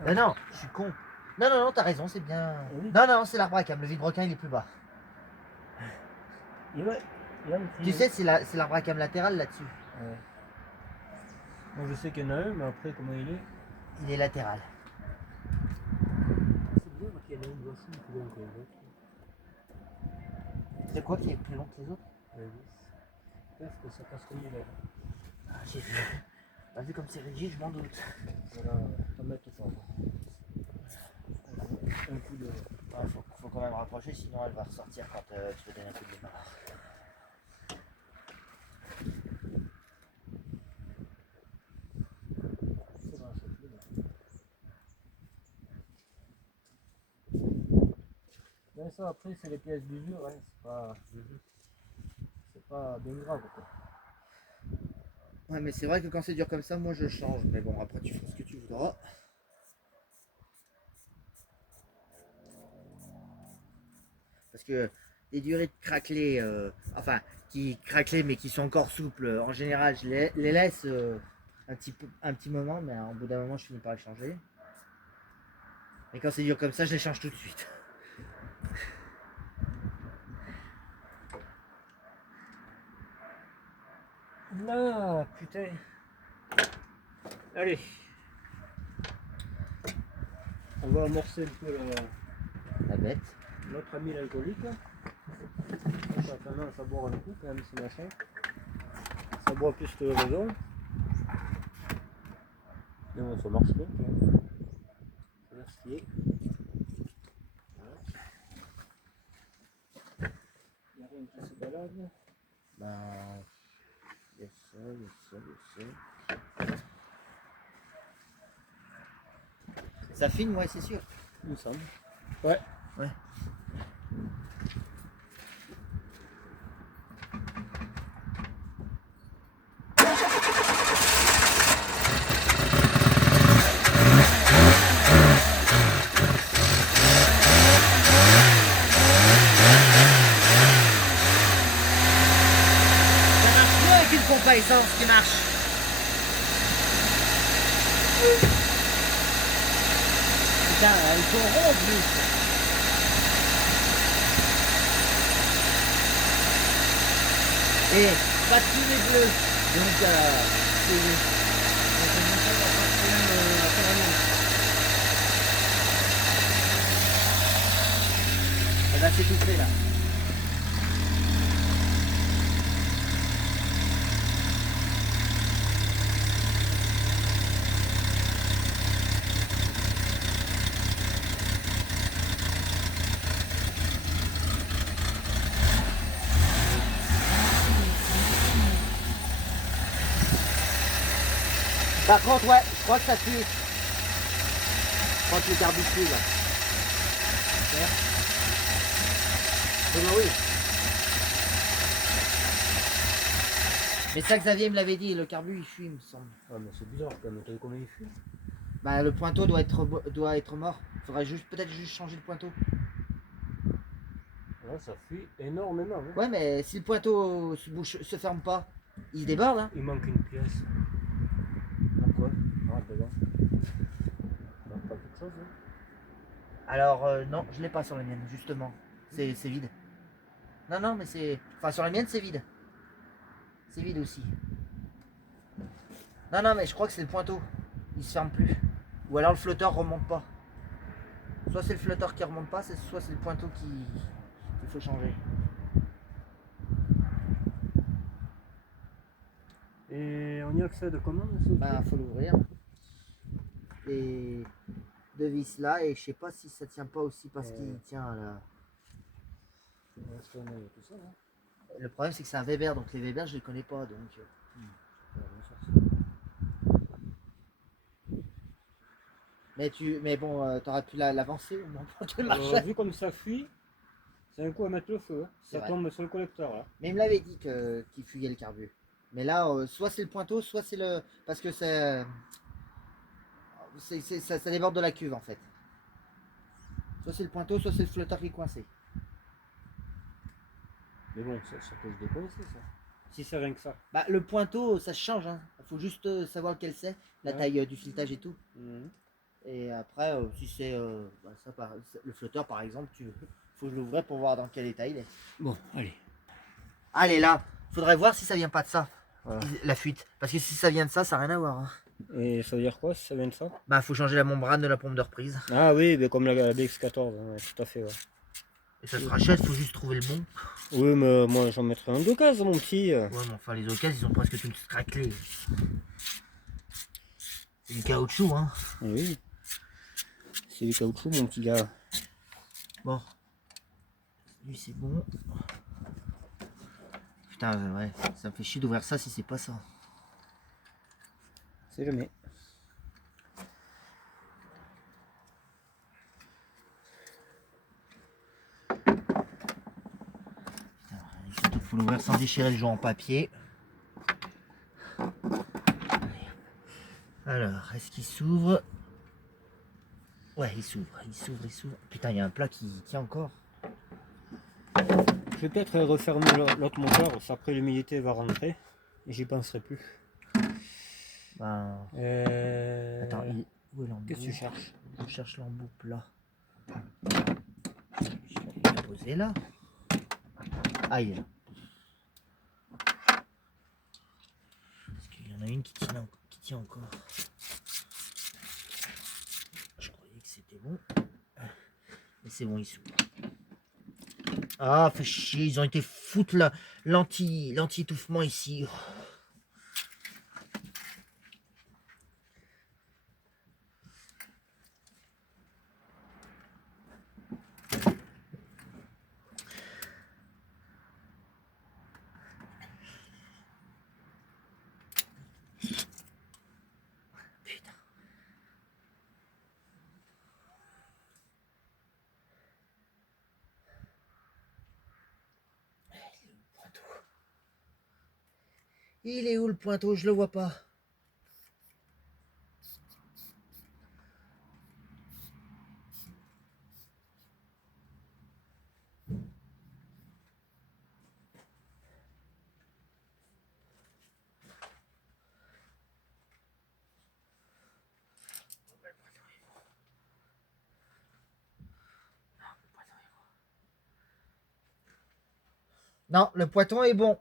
Ah non, je suis con. Non, non, non, t'as raison, c'est bien. Oui. Non, non, c'est l'arbre à cam. Le vibrequin, il est plus bas. Il va me Tu sais, c'est l'arbre à cam latéral là-dessus. Ouais. Moi je sais qu'il y en a un, mais après comment il est? Il est latéral. C'est bien parce qu'il y en a une voici plus longue que l'autre. C'est quoi qui est plus long que les autres? Parce que ça passe comme il est. Ah, j'ai vu. Bah, vu comme c'est rigide, je m'en doute. Voilà, t'en mets tout fort. Un coup de. Ouais, faut quand même rapprocher, sinon elle va ressortir quand tu vas donner un coup de main. Faudra acheter là. Mais ça après c'est les pièces d'usure, hein. C'est pas bien grave quoi. Ouais, mais c'est vrai que quand c'est dur comme ça, moi je change. Mais bon, après tu fais ce que tu voudras. Parce que les durées de craquelé, enfin, qui craquelent mais qui sont encore souples, en général, je les laisse un petit moment, mais au bout d'un moment, je finis par les changer. Et quand c'est dur comme ça, je les change tout de suite. Non, putain. Allez. On va amorcer un peu La bête. notre ami l'alcoolique. Ça a tendance à boire un coup quand même ce machin. Ça boit plus que le raison. Mais bon, ça marche bien quand même. Ça a l'air stylé. Voilà. Il n'y a rien qui se balade. Bah, il y a ça, il y a ça, il y a ça. Ça filme, ouais, c'est sûr. Il me semble. Ouais. Ouais. Ça marche mieux avec une pompe à essence qui marche. Putain, ils sont ronds en plus. Et pas de fumée bleue. Donc, c'est... Donc, on va pas de problème apparemment. Et là, c'est tout fait là. Par contre, ouais, je crois que ça tue. Je crois que le carbu tue là. Oui. Mais ça, Xavier me l'avait dit, le carbu il fuit, il me semble. Ah mais c'est bizarre quand même, t'as vu comment il fuit? Bah, le pointeau doit être mort. Faudrait juste peut-être juste changer le pointeau. Ouais, ça fuit énormément. Hein. Ouais, mais si le pointeau se ferme pas, il déborde. Hein. Il manque une pièce. Pourquoi? Ah ben là. Il manque pas quelque chose. Hein. Alors, non, je l'ai pas sur la mienne, justement. C'est vide. Non, mais c'est... Enfin, sur la mienne, c'est vide. C'est vide aussi. Non, mais je crois que c'est le pointeau. Il se ferme plus. Ou alors le flotteur remonte pas. Soit c'est le flotteur qui remonte pas, soit c'est le pointeau qu'il faut changer. Et on y accède comment? Bah, faut l'ouvrir. Et deux vis là, et je sais pas si ça tient pas aussi parce qu'il tient à la... Tout ça, hein. Le problème c'est que c'est un Weber, donc les Weber je les connais pas, donc... Mais bon, t'aurais pu l'avancer au moment de marcher. Vu comme ça fuit, c'est un coup à mettre le feu. Hein. Ça vrai. tombe sur le collecteur là. Mais il me l'avait dit qu'il fuyait le carbu. Mais là, soit c'est le pointeau, soit c'est le... Parce que ça déborde de la cuve en fait. Soit c'est le pointeau, soit c'est le flotteur qui est coincé. Mais bon, ça peut se décoincer ça. Si c'est rien que ça. Bah, le pointeau, ça change. Hein. Faut juste savoir lequel c'est, la taille du filetage et tout. Et après, si c'est le flotteur par exemple, faut que je l'ouvre pour voir dans quel état il est. Bon, allez. Allez là, faudrait voir si ça vient pas de ça, la fuite. Parce que si ça vient de ça, ça n'a rien à voir. Hein. Et ça veut dire quoi si ça vient de ça? Bah, faut changer la membrane de la pompe de reprise. Ah oui, mais comme la DX14, ouais, tout à fait. Ouais. Et ça se rachète, faut juste trouver le bon. Oui, mais moi j'en mettrais un d'occasion, mon petit. Ouais, mais enfin, les occasions, ils sont presque tous craquelés. C'est du caoutchouc, hein. Oui. C'est du caoutchouc, mon petit gars. Bon. Lui, c'est bon. Putain, ouais, ça me fait chier d'ouvrir ça si c'est pas ça. C'est jamais. Il faut l'ouvrir sans déchirer le joint en papier. Alors, est-ce qu'il s'ouvre? Ouais, il s'ouvre. Putain, il y a un plat qui tient encore. Je vais peut-être refermer l'autre moteur, après l'humidité va rentrer et j'y penserai plus. Ben... Attends, où est l'embout? Qu'est-ce que tu cherches? On cherche l'embout plat. Je vais le poser là. Ah, il est là. Parce qu'il y en a une qui tient encore. Je croyais que c'était bon. Mais c'est bon, il s'ouvre. Ah, fait chier, ils ont été foutre l'anti-étouffement ici. Putain. Il est où le pointeau? Je le vois pas. Non, le pointon est bon.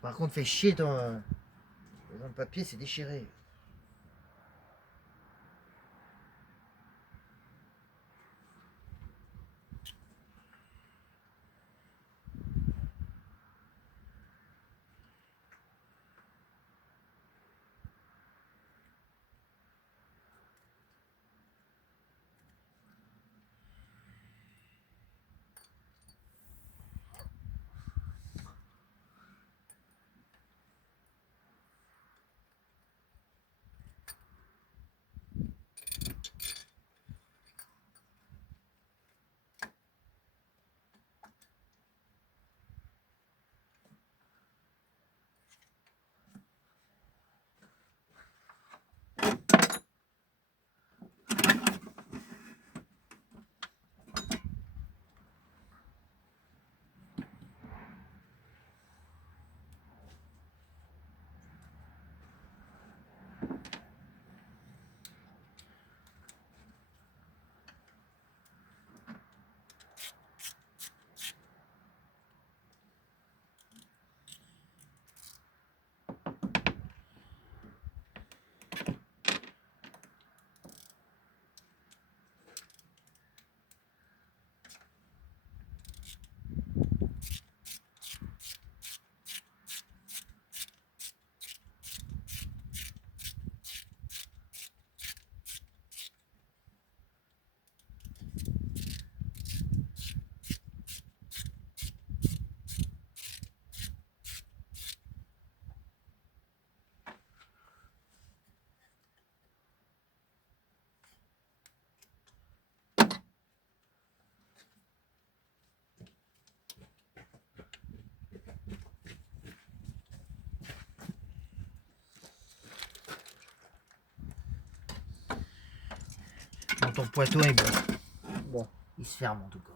Par contre, fait chier ton le papier, c'est déchiré. Bon, ton pointeau est bon. Bon, il se ferme en tout cas.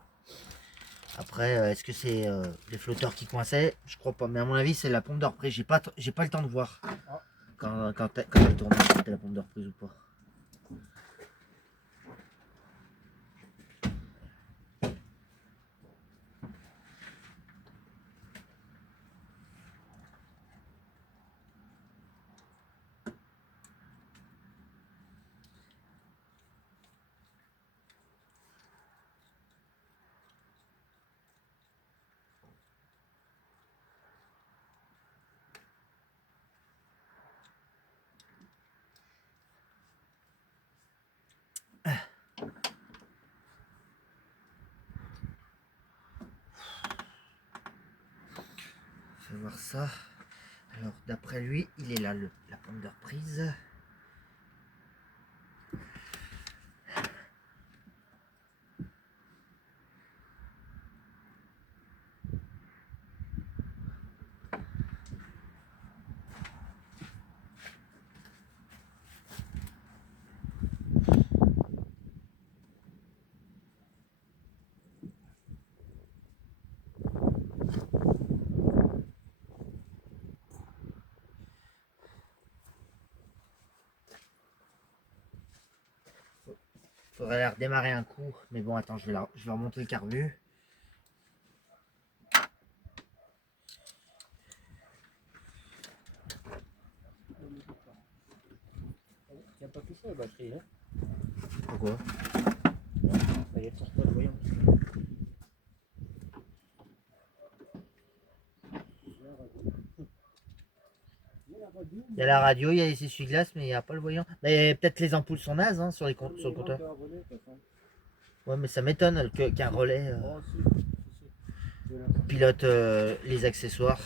Après, est-ce que c'est les flotteurs qui coinçaient? Je crois pas. Mais à mon avis, c'est la pompe de reprise. J'ai pas le temps de voir quand elle tourne, si c'était la pompe de reprise ou pas. Je vais voir ça. Alors, d'après lui, il est là, la pompe de reprise. Faudrait la redémarrer un coup. Mais bon, attends, je vais remonter le carbu. Tu n'as pas touché la batterie, hein? Pourquoi? Ça y est, sort pas de voyant. Il y a la radio, il y a les essuie-glaces, mais il n'y a pas le voyant. Mais peut-être les ampoules sont nazes hein, sur le compteur. Ouais, mais ça m'étonne qu'un relais pilote les accessoires.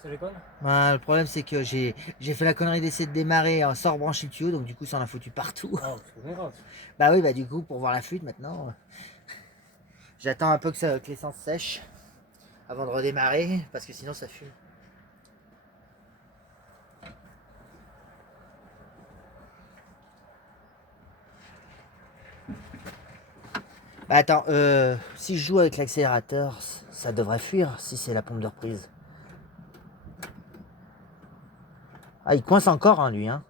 Ça déconne? Ouais, le problème c'est que j'ai fait la connerie d'essayer de démarrer sans rebrancher le tuyau, donc du coup ça en a foutu partout. Ah, c'est pas grave. Bah oui, bah du coup pour voir la fuite maintenant, j'attends un peu que l'essence sèche avant de redémarrer, parce que sinon ça fume. Bah attends, si je joue avec l'accélérateur, ça devrait fuir si c'est la pompe de reprise. Ah, il coince encore, hein, lui, hein.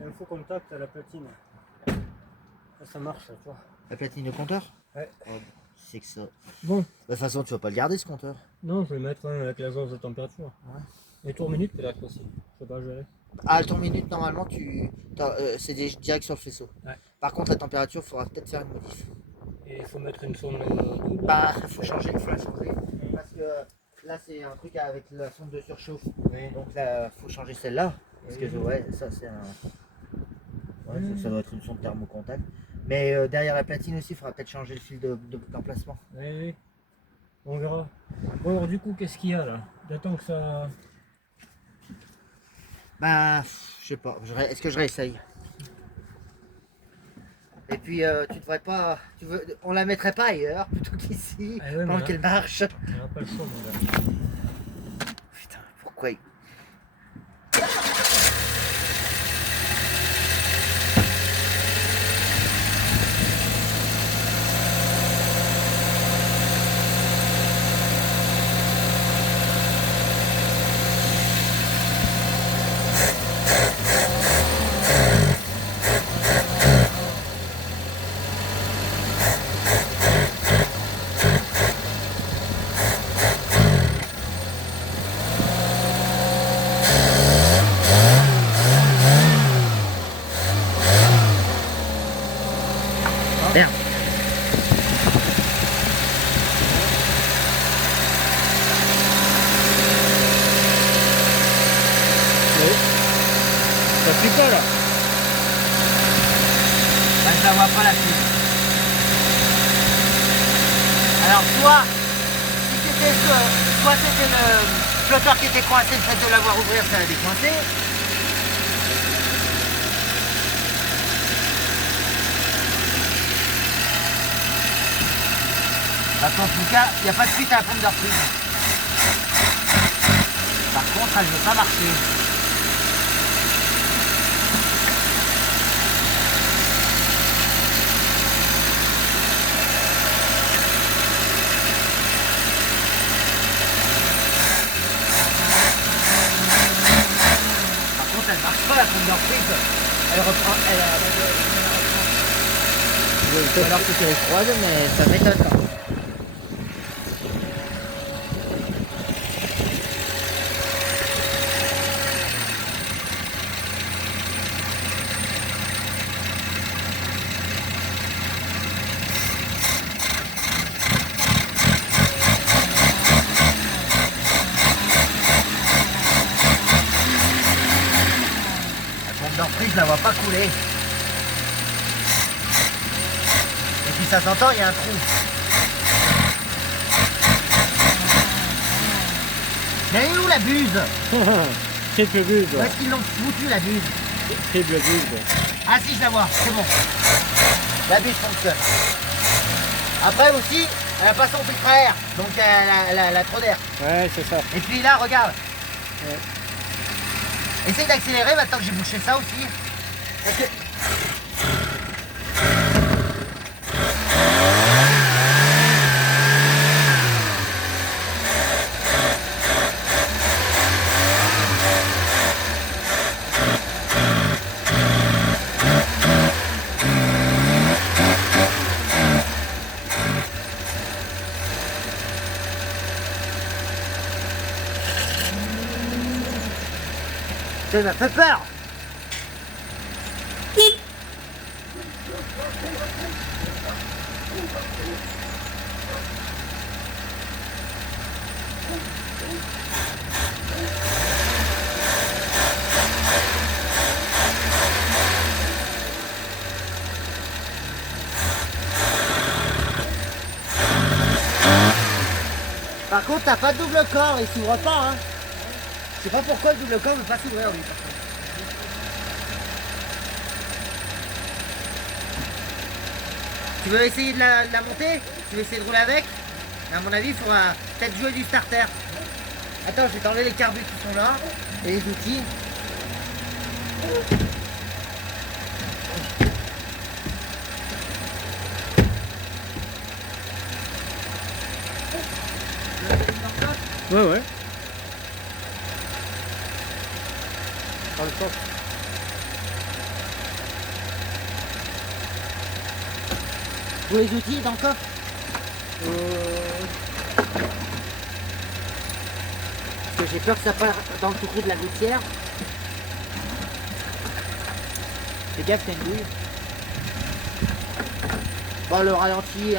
Il y a un faux contact à la platine. Là, ça marche, tu vois. La platine de compteur? Ouais. Oh, c'est que ça. Bon. De toute façon, tu vas pas le garder ce compteur. Non, je vais mettre un avec la jauge de température. Ouais. Et tour minute peut-être aussi. Je sais pas, je verrai. Ah, le tour minute, normalement, c'est direct sur le faisceau. Ouais. Par contre, la température, il faudra peut-être faire une modif. Et il faut mettre une sonde double. Bah, il faut la changer. Parce que là, c'est un truc avec la sonde de surchauffe. Oui. Donc là, il faut changer celle-là. Parce que Oui. ouais, ça, c'est un. Ouais, ça doit être une sonde thermocontact. Mais derrière la platine aussi, il faudra peut-être changer le fil d'emplacement. Oui, oui. On verra. Bon, alors du coup, qu'est-ce qu'il y a là? J'attends que ça. Bah, je sais pas. Est-ce que je réessaye? Et puis, tu devrais pas. On la mettrait pas ailleurs plutôt qu'ici, Ah ouais, pendant mais qu'elle marche. on n'a pas le choix, mon gars. Putain, pourquoi Merde. Oui. Ça suit pas là. Bah, je la vois pas la suite. Alors, soit c'était le flotteur qui était coincé, le fait de l'avoir ouvert, ça l'a décoincé. Parce qu'en tout cas, il n'y a pas de suite à la pompe de reprise. Par contre, elle ne veut pas marcher. Par contre, elle marche pas la pompe de reprise. Elle reprend. Alors que c'est les froide, mais ça m'étonne quand même. Je la vois pas couler. Et puis ça s'entend, il y a un trou. Mais elle est où la buse? Triple buse. Où est-ce qu'ils l'ont foutu la buse? Triple buse. Ah si, je la vois, c'est bon. La buse fonctionne. Après aussi, elle a pas son filtre à air, donc elle a trop d'air. Ouais, c'est ça. Et puis là, regarde. Ouais. Essaye d'accélérer maintenant que j'ai bouché ça aussi. Ok. Ça m'a fait peur. Par contre, t'as pas de double corps, il s'ouvre pas, hein. Je sais pas pourquoi le double corps ne veut pas s'ouvrir, lui. Tu veux essayer de la monter? Tu veux essayer de rouler avec? À mon avis, il faudra peut-être jouer du starter. Attends, je vais t'enlever les carbus qui sont là et les outils. Ouais, ouais. Dans le sens. Où les outils dans le coffre? Parce que j'ai peur que ça parte dans le trou de la gouttière. Fais gaffe, t'as une douille. Bon, le ralenti,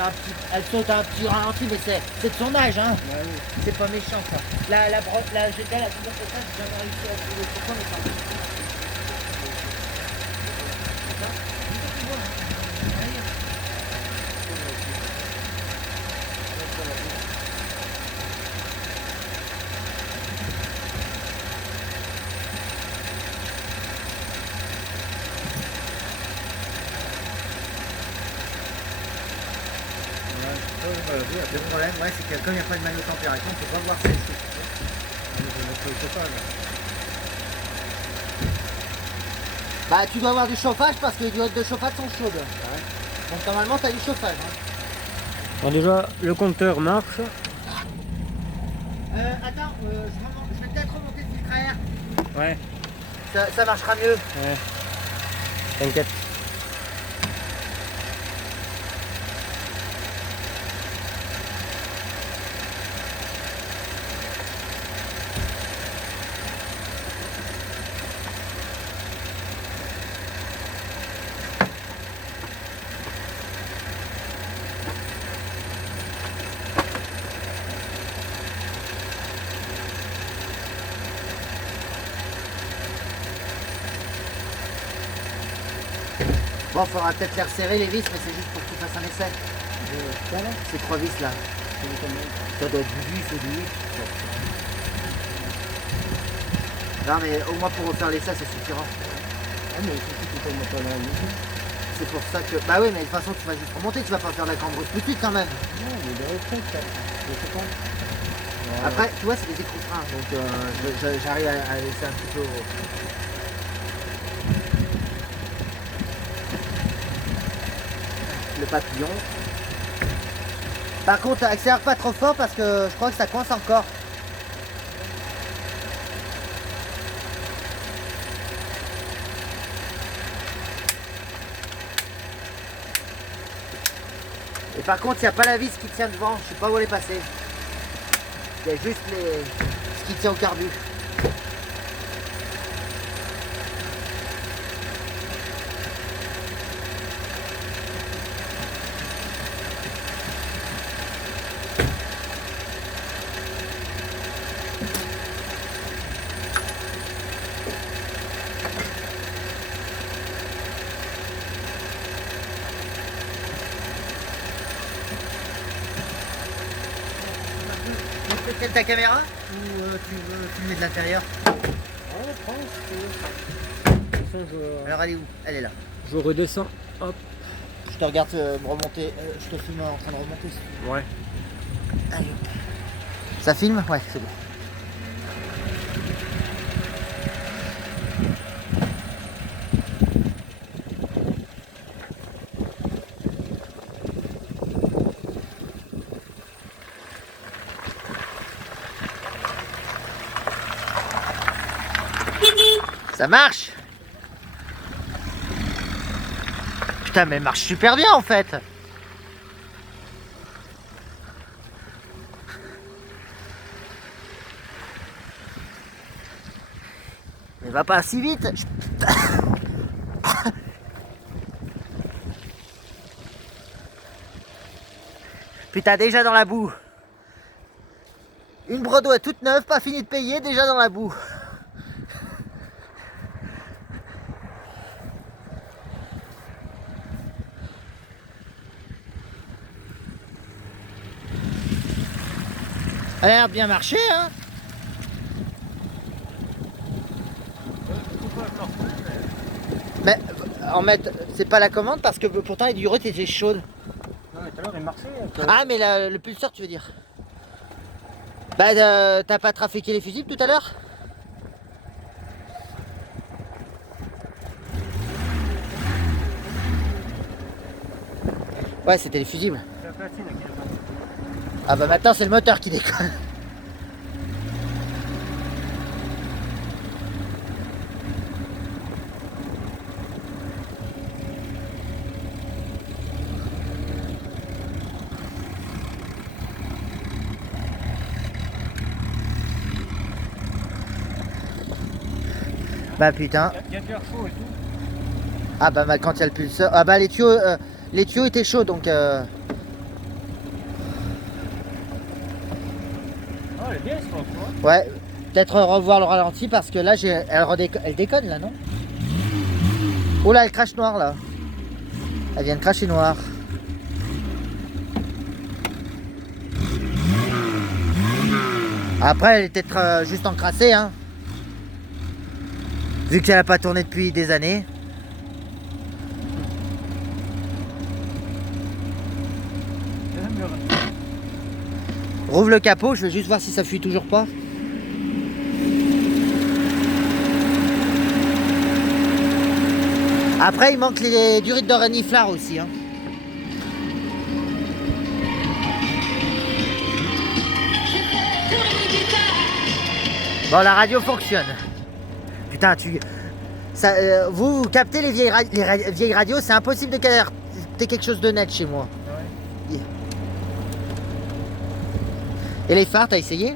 elle saute un petit ralenti, mais c'est de son âge, hein. Ouais, oui. C'est pas méchant, ça. La brotte, la GTL, la toujours comme ça, j'ai jamais réussi à trouver pourquoi, mais ça. Le problème, ouais, c'est que comme il n'y a pas de manuel température, on ne peut pas voir celle-ci. Bah, tu dois avoir du chauffage parce que les diodes de chauffage sont chaudes. Ouais. Donc normalement, tu as du chauffage. Hein. Bon, déjà, le compteur marche. Attends, je vais peut-être remonter le filtre à air. Ouais. Ça marchera mieux. Ouais. T'inquiète. Bon, faudra peut-être les resserrer les vis, mais c'est juste pour que tu fasses un essai. Ces 3 vis là. Ça doit être du 10 ou du 8. Non, mais au moins pour refaire l'essai, ça suffira. Ah, mais surtout que tu pas là. C'est pour ça que. Bah oui, mais de toute façon, tu vas juste remonter, tu vas pas faire de la cambrousse tout de suite quand même. Non, mais il est retraite, ça. Je sais pas. Ouais. Après, tu vois, c'est des écrous freins, donc j'arrive à laisser un petit peu. Le papillon. Par contre, accélère pas trop fort parce que je crois que ça coince encore. Et par contre, il n'y a pas la vis qui tient devant, je sais pas où elle est passée. Il y a juste ce qui tient au carbu. Ta caméra ou tu veux filmer de l'intérieur? Ah, je pense que... Alors elle est où? Elle est là. Je redescends. Hop. Je te regarde me remonter, je te filme en train de remonter. Ouais. Allez. Ça filme? Ouais, c'est bon. Ça marche. Putain, mais elle marche super bien en fait. Mais va pas si vite. Putain, déjà dans la boue. Une Broadway toute neuve, pas fini de payer, déjà dans la boue. Elle a l'air bien marché, hein. Mais en mettre, c'est pas la commande parce que pourtant les durettes étaient chaudes. Non, mais tout à l'heure, il marchait. Ah, mais le pulseur, tu veux dire? Bah, t'as pas trafiqué les fusibles tout à l'heure? Ouais, c'était les fusibles. C'est la platine qui est là. Ah bah maintenant c'est le moteur qui déconne. Bah putain. Il y a de l'air chaud et tout. Ah bah quand il y a le pulseur. Ah bah les tuyaux, les tuyaux étaient chauds donc. Ah, elle est bien cette moto, hein. Ouais, peut-être revoir le ralenti parce que là, elle déconne là, non? Oh là, elle crache noir là. Elle vient de cracher noir. Après, elle est peut-être juste encrassée, hein. Vu qu'elle n'a pas tourné depuis des années. Rouvre le capot, je vais juste voir si ça fuit toujours pas. Après, il manque les durites de reniflard aussi, hein. Bon, la radio fonctionne. Putain, vous captez les vieilles radios, c'est impossible de capter quelque chose de net chez moi. Ouais. Et les phares, t'as essayé?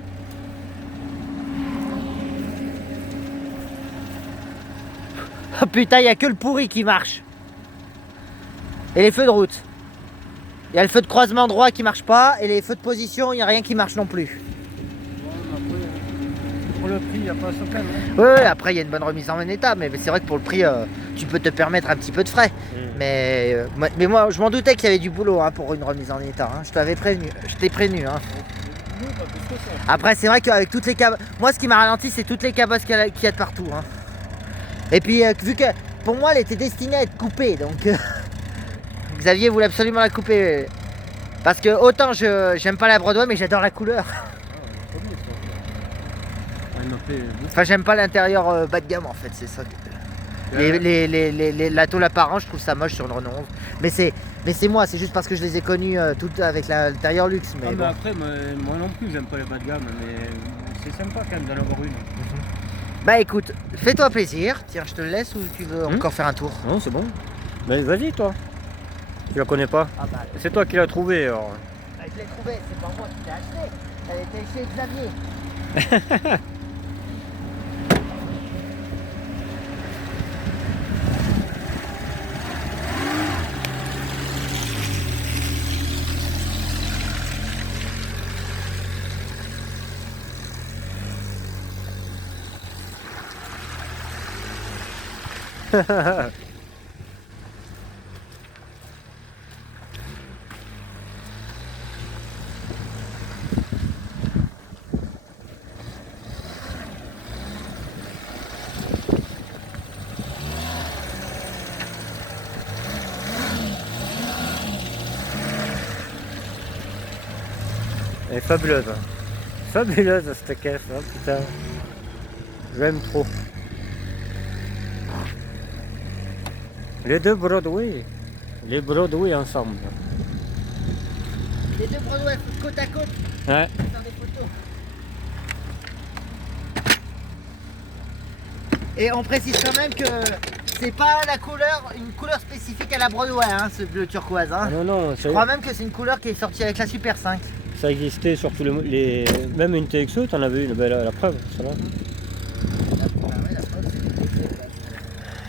Oh putain, il n'y a que le pourri qui marche. Et les feux de route. Il y a le feu de croisement droit qui marche pas, et les feux de position, il n'y a rien qui marche non plus. Pour le prix, il n'y a pas à s'en hein. Ouais, après il y a une bonne remise en état, mais c'est vrai que pour le prix, tu peux te permettre un petit peu de frais. Mais moi, je m'en doutais qu'il y avait du boulot hein, pour une remise en état. Hein. Je t'avais prévenu, je t'ai prévenu. Hein. Après, c'est vrai qu'avec toutes les cabosses, moi ce qui m'a ralenti, c'est toutes les cabosses qu'il y a de partout. Hein. Et puis, vu que pour moi, elle était destinée à être coupée, donc Xavier voulait absolument la couper. Parce que autant j'aime pas la Broadway, mais j'adore la couleur. Enfin, j'aime pas l'intérieur bas de gamme en fait, c'est ça. La tôle apparente, je trouve ça moche sur le Renault 11. Mais c'est moi, c'est juste parce que je les ai connus toutes avec l'intérieur luxe. Mais, ah, bon. mais après, moi non plus, j'aime pas les bas de gamme, mais c'est sympa quand même d'en avoir une. Bah écoute, fais-toi plaisir. Tiens, je te le laisse ou tu veux encore faire un tour? Non, c'est bon. Mais vas-y, toi. Tu la connais pas? Ah bah, C'est toi qui l'as trouvée alors. bah, je l'ai trouvée, c'est pas moi qui l'ai acheté. Elle était chez Xavier. Elle est fabuleuse. Fabuleuse cette caisse, hein, putain. J'aime trop. Les deux Broadway. Les Broadway ensemble. Les deux Broadway côte à côte. Ouais. Faire des photos. Et on précise quand même que c'est pas une couleur spécifique à la Broadway, hein, ce bleu turquoise. Hein. Non, non, Je crois même que c'est une couleur qui est sortie avec la Super 5. ça existait sur tous les. Même une TXE, t'en avais une, la preuve, ça là.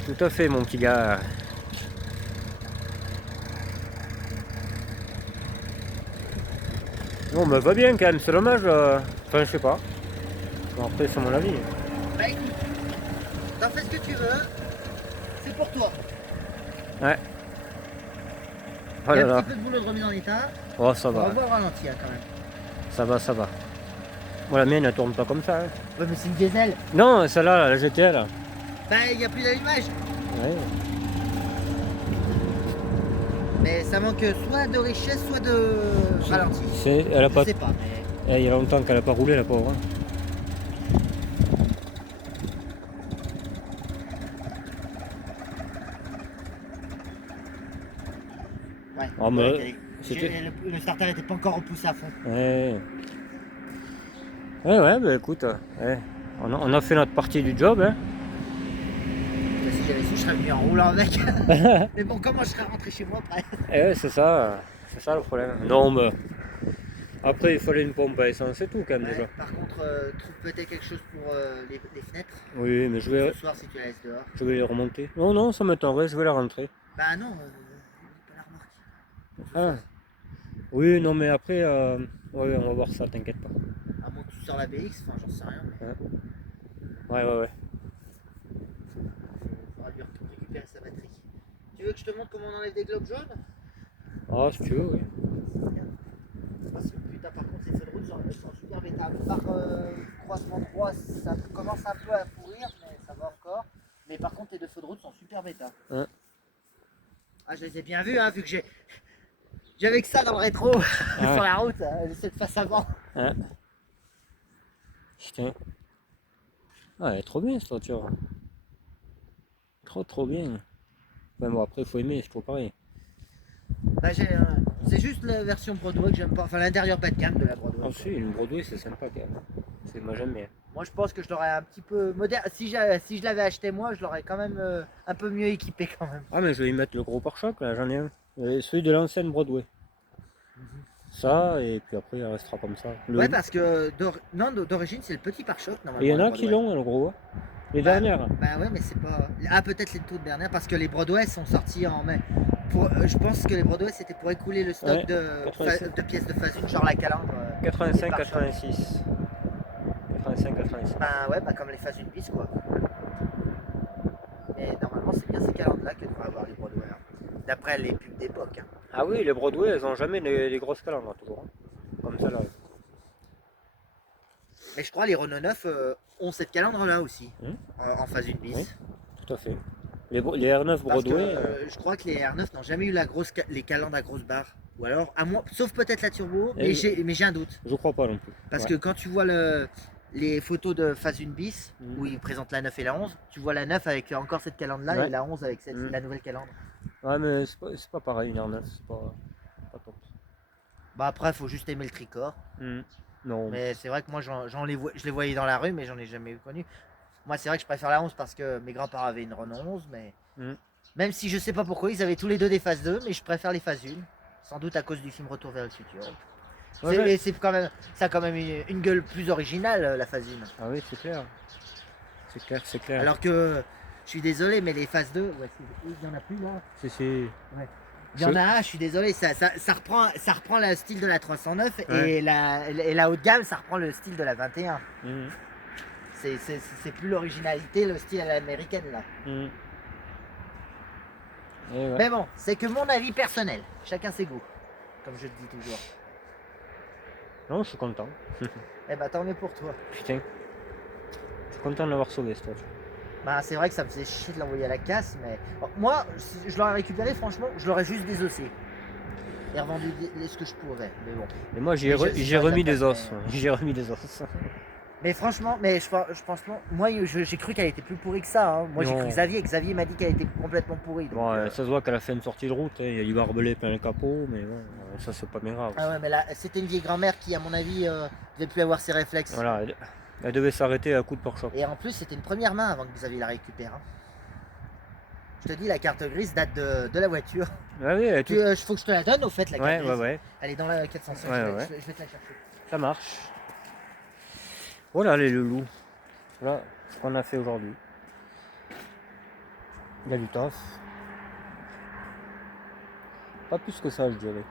Tout à fait, mon petit gars. Bon, bah va bien quand même, c'est dommage. Enfin, je sais pas. Bon, après, c'est mon avis. Bah écoute, t'en fais ce que tu veux, c'est pour toi. Ouais. Oh Il y là a un là. petit peu de boulot de remise en état. Oh, ça On va va. voir au ralenti hein, quand même. Ça va, ça va. Moi, la mienne, elle tourne pas comme ça. Hein. Ouais, mais c'est une diesel. Non, celle-là, la GTL. Là. Bah il n'y a plus d'allumage. Ouais. Mais ça manque soit de richesse, soit de ralenti. Elle a Je pas. sais pas, mais... Il y a longtemps qu'elle a pas roulé, la pauvre. Hein. Ouais. Ah, mais Ouais, le starter n'était pas encore repoussé à fond. Ouais. Ouais, bah écoute, ouais. On a fait notre partie du job. Hein. Si j'avais su, je serais venu en roulant avec. Mais bon, comment je serais rentré chez moi après? Ouais, c'est ça le problème. Non, mais après, il fallait une pompe à essence et tout quand même Ouais, déjà. par contre, trouve peut-être quelque chose pour les fenêtres. Oui, mais Ce soir, si tu la laisses dehors. je vais les remonter. Non, ça m'étonnerait, je vais la rentrer. Bah non, pas la remarque. Ah. Oui, non, mais après, ouais, on va voir ça, t'inquiète pas. À moins que tu sors la BX, enfin j'en sais rien. Mais Ouais. il faudra lui récupérer sa batterie. Tu veux que je te montre comment on enlève des globes jaunes? Ah, si tu veux, oui. Parce que putain, par contre, ces feux de route sont super bêta. Par croisement 3, ça commence un peu à pourrir, mais ça va encore. Mais par contre, les deux feux de route sont super bêta. Hein. Ah, je les ai bien vus, hein, vu que j'avais que ça dans le rétro Ah sur ouais. la route, cette face avant. Hein. Putain. Ah, elle est trop bien cette voiture. Trop bien. Ouais, bon, après, il faut aimer, c'est toujours pareil. Bah, c'est juste la version Broadway que j'aime pas, enfin l'intérieur bas de gamme de la Broadway. Ah, si, une Broadway, c'est sympa quand même. Moi, j'aime bien. Moi, je pense que je l'aurais un petit peu moderne. Si je l'avais acheté moi, je l'aurais quand même un peu mieux équipé quand même. Ah, mais je vais y mettre le gros pare-choc, là, j'en ai un. Celui de l'ancienne Broadway. Ça, et puis après, il restera comme ça. Ouais, parce que non, d'origine, c'est le petit pare-choc Et il y normalement. en a Les qui Broadway. l'ont, le gros. Les Bah, dernières. bah ouais, mais c'est pas. Ah, peut-être les toutes dernières, parce que les Broadway sont sortis en mai. Je pense que les Broadway c'était pour écouler le stock Ouais, de 87. de pièces de phase 1, genre la calandre. 85, et le pare-choc. 86. 85, 86. Bah ouais, bah comme les phase 1 bis quoi. Mais normalement, c'est bien ces calandres là que devraient avoir les Broadway, hein. D'après les pubs d'époque, hein. Ah oui, les Broadway, elles ont jamais les grosses calandres, toujours. Hein. Comme ça, là. Mais je crois les Renault 9 ont cette calandre là aussi, Hum, en phase 1 bis. Oui. Tout à fait. Les R9 Parce que Broadway. je crois que les R9 n'ont jamais eu les calandres à grosse barre. Ou alors, à moins, sauf peut-être la turbo, mais Et- j'ai un doute. Je crois pas non plus. Parce Ouais. que quand tu vois les photos de phase 1 bis, Mhm. où ils présentent la 9 et la 11, tu vois la 9 avec encore cette calandre là Ouais. et la 11 avec Mhm. la nouvelle calandre. Ouais, mais c'est pas pareil, une R9, c'est pas top. Bah après, il faut juste aimer le tricor. Non. Mais c'est vrai que moi, je les voyais dans la rue, mais j'en ai jamais connu. Moi, c'est vrai que je préfère la 11 parce que mes grands-parents avaient une Renault 11, mais Mhm. même si je sais pas pourquoi, ils avaient tous les deux des phases 2, mais je préfère les phases 1. Sans doute à cause du film Retour vers le futur. Ouais, ouais. Et c'est quand même, ça a quand même une gueule plus originale, la phase 1. Ah oui, c'est clair. C'est clair. Alors que, je suis désolé, mais les phases 2, ouais, il y en a plus là. C'est. Ouais. Il y en a un, je suis désolé, ça reprend le style de la 309 Ouais. et la haut de gamme, ça reprend le style de la 21. Mhm. C'est plus l'originalité, le style à l'américaine là. Mhm. Et ouais. Mais bon, c'est que mon avis personnel. Chacun ses goûts, comme je le dis toujours. Non, je suis content. Eh bah tant mieux pour toi. Putain. Je suis content de l'avoir sauvé cette voiture. Bah c'est vrai que ça me faisait chier de l'envoyer à la casse, mais bon, moi, si je l'aurais récupéré, franchement, je l'aurais juste désossé. Et revendu ce que je pourrais, mais bon. Et moi, Mais j'ai remis des os. mais- J'ai remis des os. Mais franchement, je pense, moi j'ai cru qu'elle était plus pourrie que ça, hein. Moi j'ai Non. cru Xavier, Xavier m'a dit qu'elle était complètement pourrie. Donc, Bon, ça se voit qu'elle a fait une sortie de route, hein, il y a du barbelé plein le capot, mais bon, ça c'est pas bien grave. Ah ouais, mais là, c'était une vieille grand-mère qui, à mon avis, devait plus avoir ses réflexes. Voilà, elle devait s'arrêter à coup de pare-choc. Et en plus, c'était une première main avant que Xavier la récupère, hein. Je te dis, la carte grise date de la voiture. Ah oui, elle est toute- Faut que je te la donne au fait, la carte Ouais, grise. ouais. Elle est dans la 405, Ouais, je ouais. vais te la chercher. Ça marche. Voilà les loulous. Voilà ce qu'on a fait aujourd'hui. Il y a du taf. Pas plus que ça, je dirais.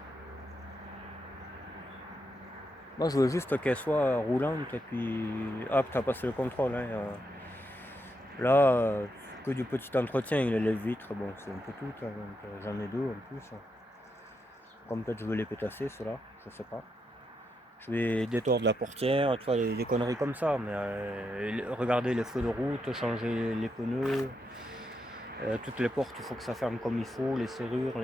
Moi, je veux juste qu'elle soit roulante et puis apte à passer le contrôle. Hein. Là, que du petit entretien, il lève vitres. Bon, c'est un peu tout. Hein, donc, j'en ai deux en plus. Comme peut-être je veux les pétasser, ceux-là. Je sais pas. Je vais détordre la portière, tu vois, des conneries comme ça. Mais regarder les feux de route, changer les pneus. Toutes les portes, il faut que ça ferme comme il faut. Les serrures,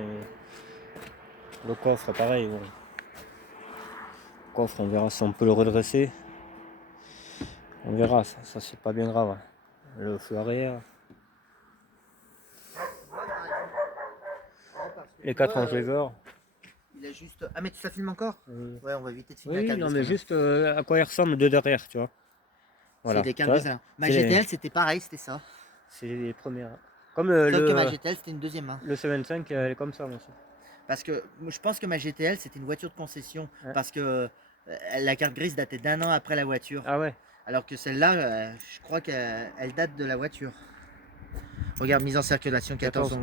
le coffre, pareil. Bon. Le coffre, on verra si on peut le redresser. On verra, ça c'est pas bien grave. Le feu arrière. Les 4 en driver. Il a juste. Ah, mais ça filme encore? Ouais, on va éviter de filmer la Oui, carte non, grise, mais quand même. juste à quoi il ressemble de derrière, tu vois. Voilà. C'est des Tu cartes vois, grises, hein. Ma c'est les- GTL, c'était pareil, c'était ça. C'est les premières. Comme Sauf que ma GTL, c'était une deuxième main. le C25, elle est comme ça, moi aussi. Parce que je pense que ma GTL, c'était une voiture de concession. Ouais. Parce que la carte grise datait d'1 an après la voiture. Ah ouais. Alors que celle-là, je crois qu'elle date de la voiture. Regarde, mise en circulation 14-11.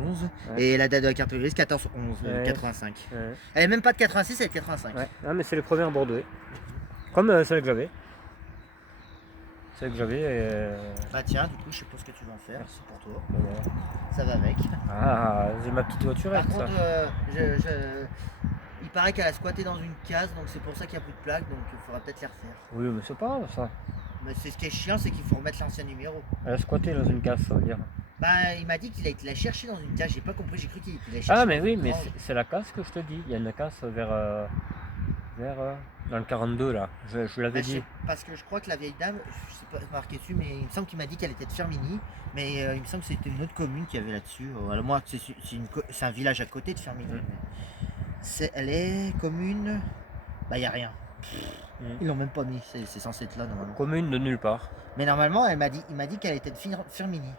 Ouais. Et la date de la carte grise 14-11 Ouais. 85. Ouais. Elle est même pas de 86, elle est de 85. Ouais. Ah, mais c'est les premières Bordeaux. Comme celle que j'avais. Celle que j'avais. Bah tiens, du coup, je sais pas ce que tu vas en faire. Merci. C'est pour toi. Voilà. Ça va avec. Ah, c'est ma petite voiturette, Par ça. contre, il paraît qu'elle a squatté dans une case, donc c'est pour ça qu'il n'y a plus de plaques, donc il faudra peut-être les refaire. Oui, mais c'est pas grave, ça. Mais c'est ce qui est chiant, c'est qu'il faut remettre l'ancien numéro. Elle a squatté dans une case, ça veut dire. Bah, il m'a dit qu'il a été la chercher dans une case, j'ai pas compris, j'ai cru qu'il était la chercher. Ah, mais oui, dans mais une case. c'est la case que je te dis. Il y a une case vers dans le 42, là. Je l'avais Bah, dit. parce que je crois que la vieille dame, je sais pas marqué dessus, mais il me semble qu'il m'a dit qu'elle était de Firminy, mais il me semble que c'était une autre commune qui avait là-dessus. Alors, moi, c'est un village à côté de Firminy. Elle est commune, bah, il n'y a rien. Ils l'ont même pas mis, c'est censé être là normalement. Commune de nulle part. Mais normalement, il m'a dit qu'elle était de Firminy,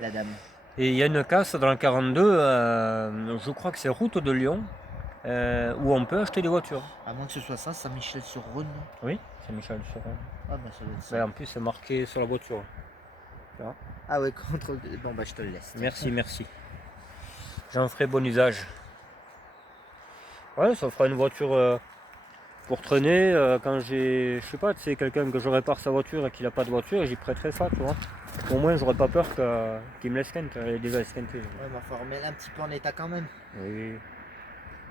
la dame. Et il y a une casse dans le 42, je crois que c'est route de Lyon, où on peut acheter des voitures. À moins que ce soit ça, Saint-Michel-sur-Rhône. Oui, c'est Michel Seurin. Ah bah ça doit être ça. Ouais, en plus, c'est marqué sur la voiture. Ah ouais, contrôle. Bon bah je te le laisse. Merci, merci. J'en ferai bon usage. Ouais, ça fera une voiture pour traîner. Quand j'ai, je sais pas, c'est quelqu'un que je répare sa voiture et qu'il n'a pas de voiture, j'y prêterai ça, tu vois. Au moins, j'aurais pas peur qu'il me l'esquinte. Elle est déjà esquintée. Ouais, mais il faut remettre un petit peu en état quand même. Oui.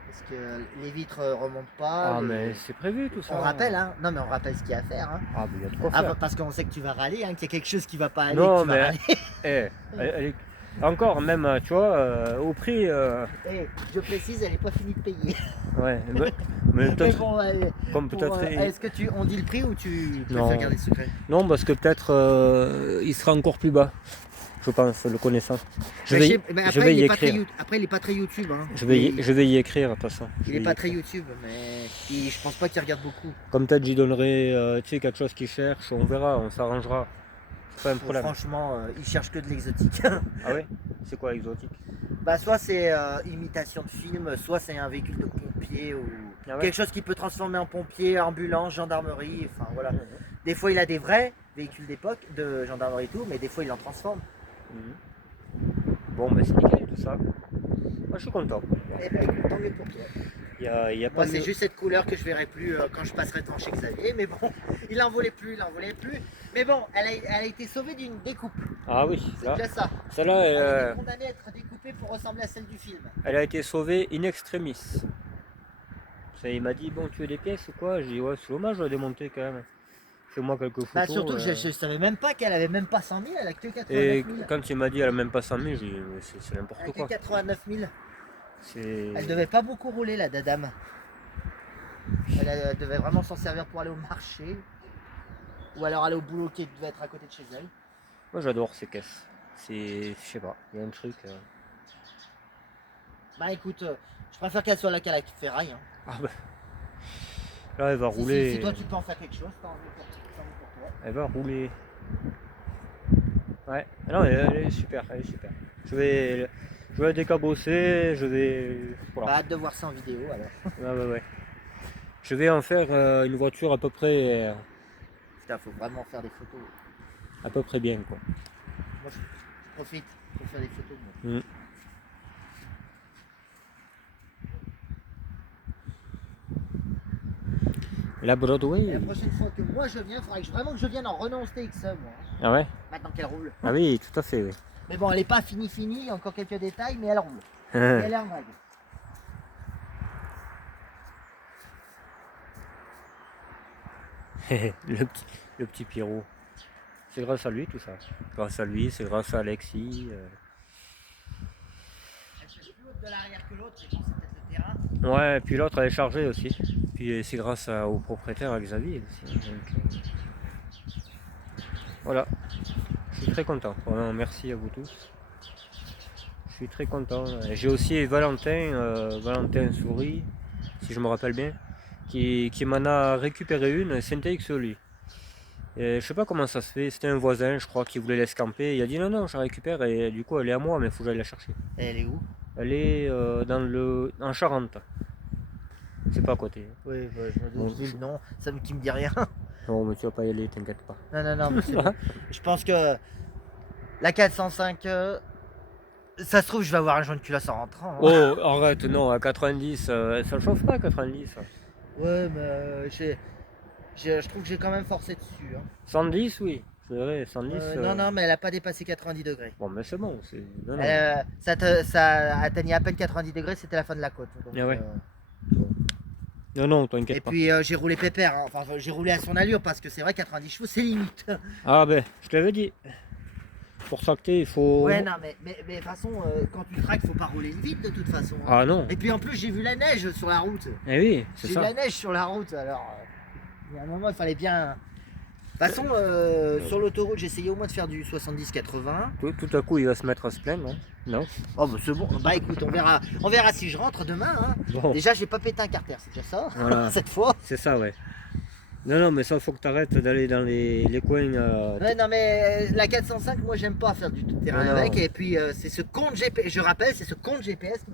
Parce que les vitres remontent pas. Ah, mais c'est prévu tout ça. On rappelle, hein. Non, mais on rappelle ce qu'il y a à faire, hein. Ah, mais il y a de quoi Ah, faire. parce qu'on sait que tu vas râler, hein, qu'il y a quelque chose qui va pas aller. Non, que tu vas mais râler. elle est- encore, même, tu vois, au prix. Eh, je précise, elle n'est pas finie de payer. Ouais, mais Mais peut-être. bon, Comme peut-être. est-ce que on dit le prix ou tu Non. préfères garder le secret? Non, parce que peut-être il sera encore plus bas. Je pense, le connaissant. Je vais, Mais je après, vais il y est pas très écrire. après, il est pas très YouTube. Hein. Je vais y écrire, de toute façon. Il est pas très YouTube, mais je pense pas qu'il regarde beaucoup. Comme peut-être j'y donnerai tu sais, quelque chose qu'il cherche, on verra, on s'arrangera. C'est pas un problème. Franchement, il cherche que de l'exotique. Ah ouais? C'est quoi exotique? Bah, soit c'est imitation de film, soit c'est un véhicule de pompier ou Ah ouais? quelque chose qui peut transformer en pompier, ambulance, gendarmerie. Enfin voilà. Des fois, il a des vrais véhicules d'époque, de gendarmerie et tout, mais des fois, il en transforme. Bon, ben c'est nickel tout ça. Moi, je suis content. Eh ben, écoute, tant mieux pour toi. Il y a pas Moi, c'est mieux. juste cette couleur que je verrai plus quand je passerai devant chez Xavier. Mais bon, il en voulait plus. Mais bon, elle a été sauvée d'une découpe. Ah oui, C'est là. déjà ça. Celle-là, Elle a été condamnée à être découpée pour ressembler à celle du film. elle a été sauvée in extremis. Il m'a dit, bon, tu veux des pièces ou quoi? J'ai dit, ouais, c'est dommage de la démonter quand même. Fais-moi quelques photos. Bah, surtout que je savais même pas qu'elle avait même pas 100 000, elle a que 89 Et 000. quand il m'a dit, elle a même pas 100 000, j'ai dit, mais c'est Elle a n'importe que quoi. 89 000. Elle C'est... devait pas beaucoup rouler, la dame. Elle devait vraiment s'en servir pour aller au marché. Ou alors aller au boulot qui devait être à côté de chez elle. Moi, j'adore ces caisses. Je sais pas, il y a un truc. Bah écoute, je préfère qu'elle soit là qu'à la ferraille. Hein. Ah bah. Là, elle va Si, rouler. si toi tu peux en faire quelque chose, tant mieux pour toi. Elle va rouler. Ouais, non, elle est super, elle est super. Je vais la décabosser, je vais. Voilà. Bah hâte de voir ça en vidéo alors. Ouais. Je vais en faire une voiture à peu près Putain, faut vraiment faire des photos. bien, quoi. Moi je profite pour faire des photos de moi. La Et Broadway. la prochaine fois que moi je viens, il faudrait vraiment que je vienne en Renault TX moi. Ah ouais? Maintenant qu'elle roule. Ah oui, tout à fait, oui. Mais bon, elle est pas finie, il y a encore quelques détails, mais elle roule. Et elle est en vague. le petit Pierrot. C'est grâce à lui tout ça. Grâce à lui, c'est grâce à Alexis. Elle se plus haute de l'arrière que l'autre, mais bon, c'est peut-être le terrain. Ouais, et puis l'autre elle est chargée aussi. Puis c'est grâce au propriétaire, à Xavier aussi. Donc, voilà. Je suis très content. Vraiment, merci à vous tous. Je suis très content. J'ai aussi Valentin Souris, si je me rappelle bien, qui m'en a récupéré une, Syntex lui. Et je sais pas comment ça se fait, c'était un voisin je crois qui voulait l'escamper, il a dit non je la récupère et du coup elle est à moi mais il faut que j'aille la chercher. Et elle est où? Elle est en Charente, c'est pas à côté. Oui, bah, je me dis le nom, ça qui me dit rien. Non mais tu vas pas y aller, t'inquiète pas. Non, mais je pense que La 405, ça se trouve, je vais avoir un joint de culasse en rentrant. Hein. Oh, arrête, non, à 90, ça chauffe pas à 90. Ouais, mais je trouve que j'ai quand même forcé dessus. Hein. 110, oui. C'est vrai, 110. Non, mais elle a pas dépassé 90 degrés. Bon, mais c'est bon. Non, non. Ça atteignait à peine 90 degrés, c'était la fin de la côte. Donc, Ah ouais. Non, Et t'inquiète pas. puis j'ai roulé pépère, hein. Enfin j'ai roulé à son allure parce que c'est vrai 90 chevaux c'est limite. Ah ben, je t'avais dit. Pour tracter, il faut... Ouais non mais de toute façon quand tu traques faut pas rouler vite de toute façon. Hein. Ah non. Et puis en plus j'ai vu la neige sur la route. Eh oui, c'est J'ai vu ça. la neige sur la route alors il y a un moment il fallait bien... De toute façon sur l'autoroute j'ai essayé au moins de faire du 70-80. Tout à coup, il va se mettre à se plaindre, non? Non. Oh bah c'est bon, bah écoute on verra si je rentre demain. Hein. Bon, Déjà j'ai pas pété un carter, c'est déjà ça, voilà. cette fois. C'est ça, ouais. Non, mais ça, faut que t'arrêtes d'aller dans les coins... Ouais, non, mais la 405, moi j'aime pas faire du tout-terrain Non. avec. Et puis c'est ce compte GPS, je rappelle, c'est ce compte GPS qui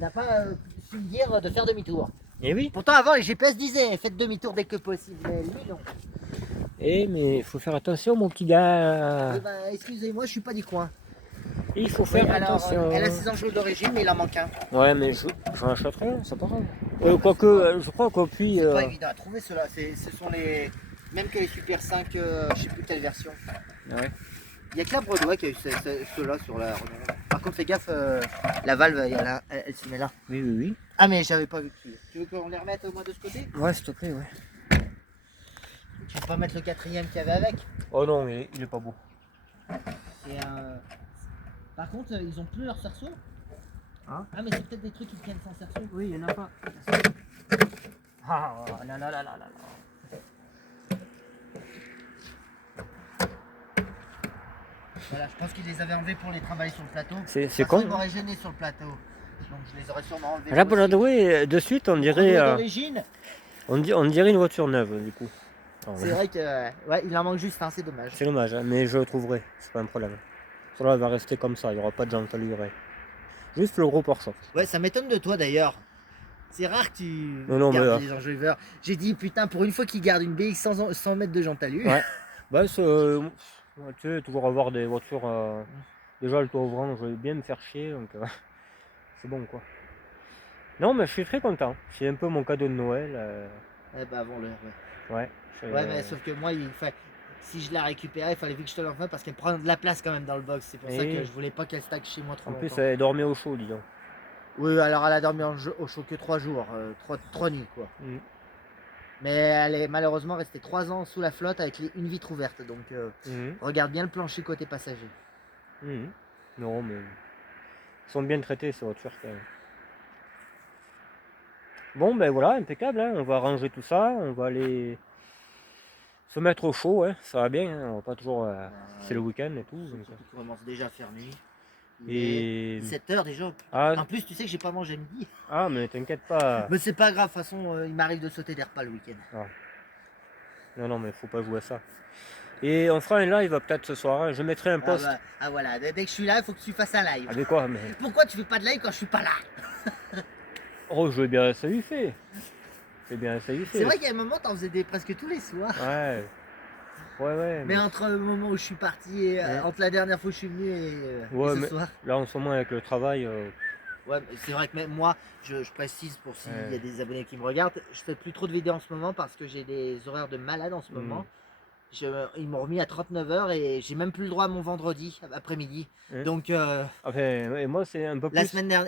n'a pas su me dire de faire demi-tour. Eh oui. Pourtant, avant, les GPS disaient faites demi-tour dès que possible. Mais lui, non. Eh, mais il faut faire attention, mon petit gars. Eh ben, excusez-moi, je suis pas du coin. Il faut Oui, faire alors, attention. elle a ses enjeux d'origine, mais il en manque un. Ouais, mais j'en achèterai un, c'est pas grave. Quoique, je crois qu'au puits... C'est pas évident à trouver ceux-là. Ce sont les. Même que les Super 5, je sais plus quelle version. Ouais. Il n'y a que la Broadway qui a eu ceux-là sur la. Par contre, fais gaffe, la valve, elle se met là. Oui. Ah, mais j'avais pas vu que tu veux qu'on les remette au moins de ce côté? Ouais, s'il te plaît, ouais. Tu veux pas mettre le quatrième qu'il y avait avec? Oh non, il est pas beau. Et par contre, ils ont plus leur cerceau? Hein? Ah, mais c'est peut-être des trucs qui tiennent sans cerceau. Oui, il y en a pas. Ah, là. Voilà, je pense qu'ils les avaient enlevés pour les travailler sur le plateau. C'est Parce con. qu'ils m'auraient gêné sur le plateau. Donc je les aurais sûrement enlevés. Là, pour la douée, de suite, on dirait, d'origine, on dirait une voiture neuve, du coup. Alors, c'est vrai que ouais, il en manque juste un, c'est dommage. c'est dommage, hein, mais je le trouverai, c'est pas un problème. Cela va rester comme ça, il n'y aura pas de jante à livrer. Juste le gros pare-choc. Ouais, ça m'étonne de toi d'ailleurs. C'est rare que tu Non, mais gardes les enjoliveurs. J'ai dit putain, pour une fois qu'ils gardent une BX 100 mètres de jante à lui. Ouais. Bah, tu sais, toujours avoir des voitures. Déjà, le toit ouvrant, je vais bien me faire chier, donc c'est bon quoi. Non, mais je suis très content. C'est un peu mon cadeau de Noël. Eh ben avant l'heure, ouais. Ouais. Ouais, mais sauf que moi, si je la récupérais, il fallait vite que je te l'envoie parce qu'elle prend de la place quand même dans le box. C'est pour ça que je voulais pas qu'elle stack chez moi trop En longtemps. plus, elle dormait au chaud, disons. Oui, alors elle a dormi au chaud que 3 jours, 3 nuits quoi. Mais elle est malheureusement restée 3 ans sous la flotte avec une vitre ouverte. Donc regarde bien le plancher côté passager. Non, mais ils sont bien traités ces voitures quand même. Bon, ben voilà, impeccable. Hein. On va ranger tout ça. On va aller se mettre au chaud. Hein. Ça va bien. Hein. On va pas toujours. C'est le week-end et tout. Donc... Surtout commence déjà à faire nuit. Et 7h déjà. Ah. En plus, tu sais que j'ai pas mangé midi. Ah, mais t'inquiète pas. Mais c'est pas grave, de toute façon, il m'arrive de sauter des repas le week-end. Ah. Non, mais faut pas jouer à ça. Et on fera un live peut-être ce soir. Hein. Je mettrai un post. Ah voilà, dès que je suis là, il faut que tu fasses un live. Avec quoi mais... Pourquoi tu fais pas de live quand je suis pas là? Oh, je veux bien, ça lui fait. C'est bien, ça lui fait. C'est vrai qu'il y a un moment, t'en faisais presque tous les soirs. Ouais. Mais entre le moment où je suis parti et entre la dernière fois où je suis venu et ce soir. Là, en ce moment, avec le travail. Ouais, c'est vrai que même moi, je précise pour s'il y a des abonnés qui me regardent, je fais plus trop de vidéos en ce moment parce que j'ai des horaires de malade en ce moment. Ils m'ont remis à 39h et j'ai même plus le droit à mon vendredi après-midi. Donc, et moi, c'est un peu plus.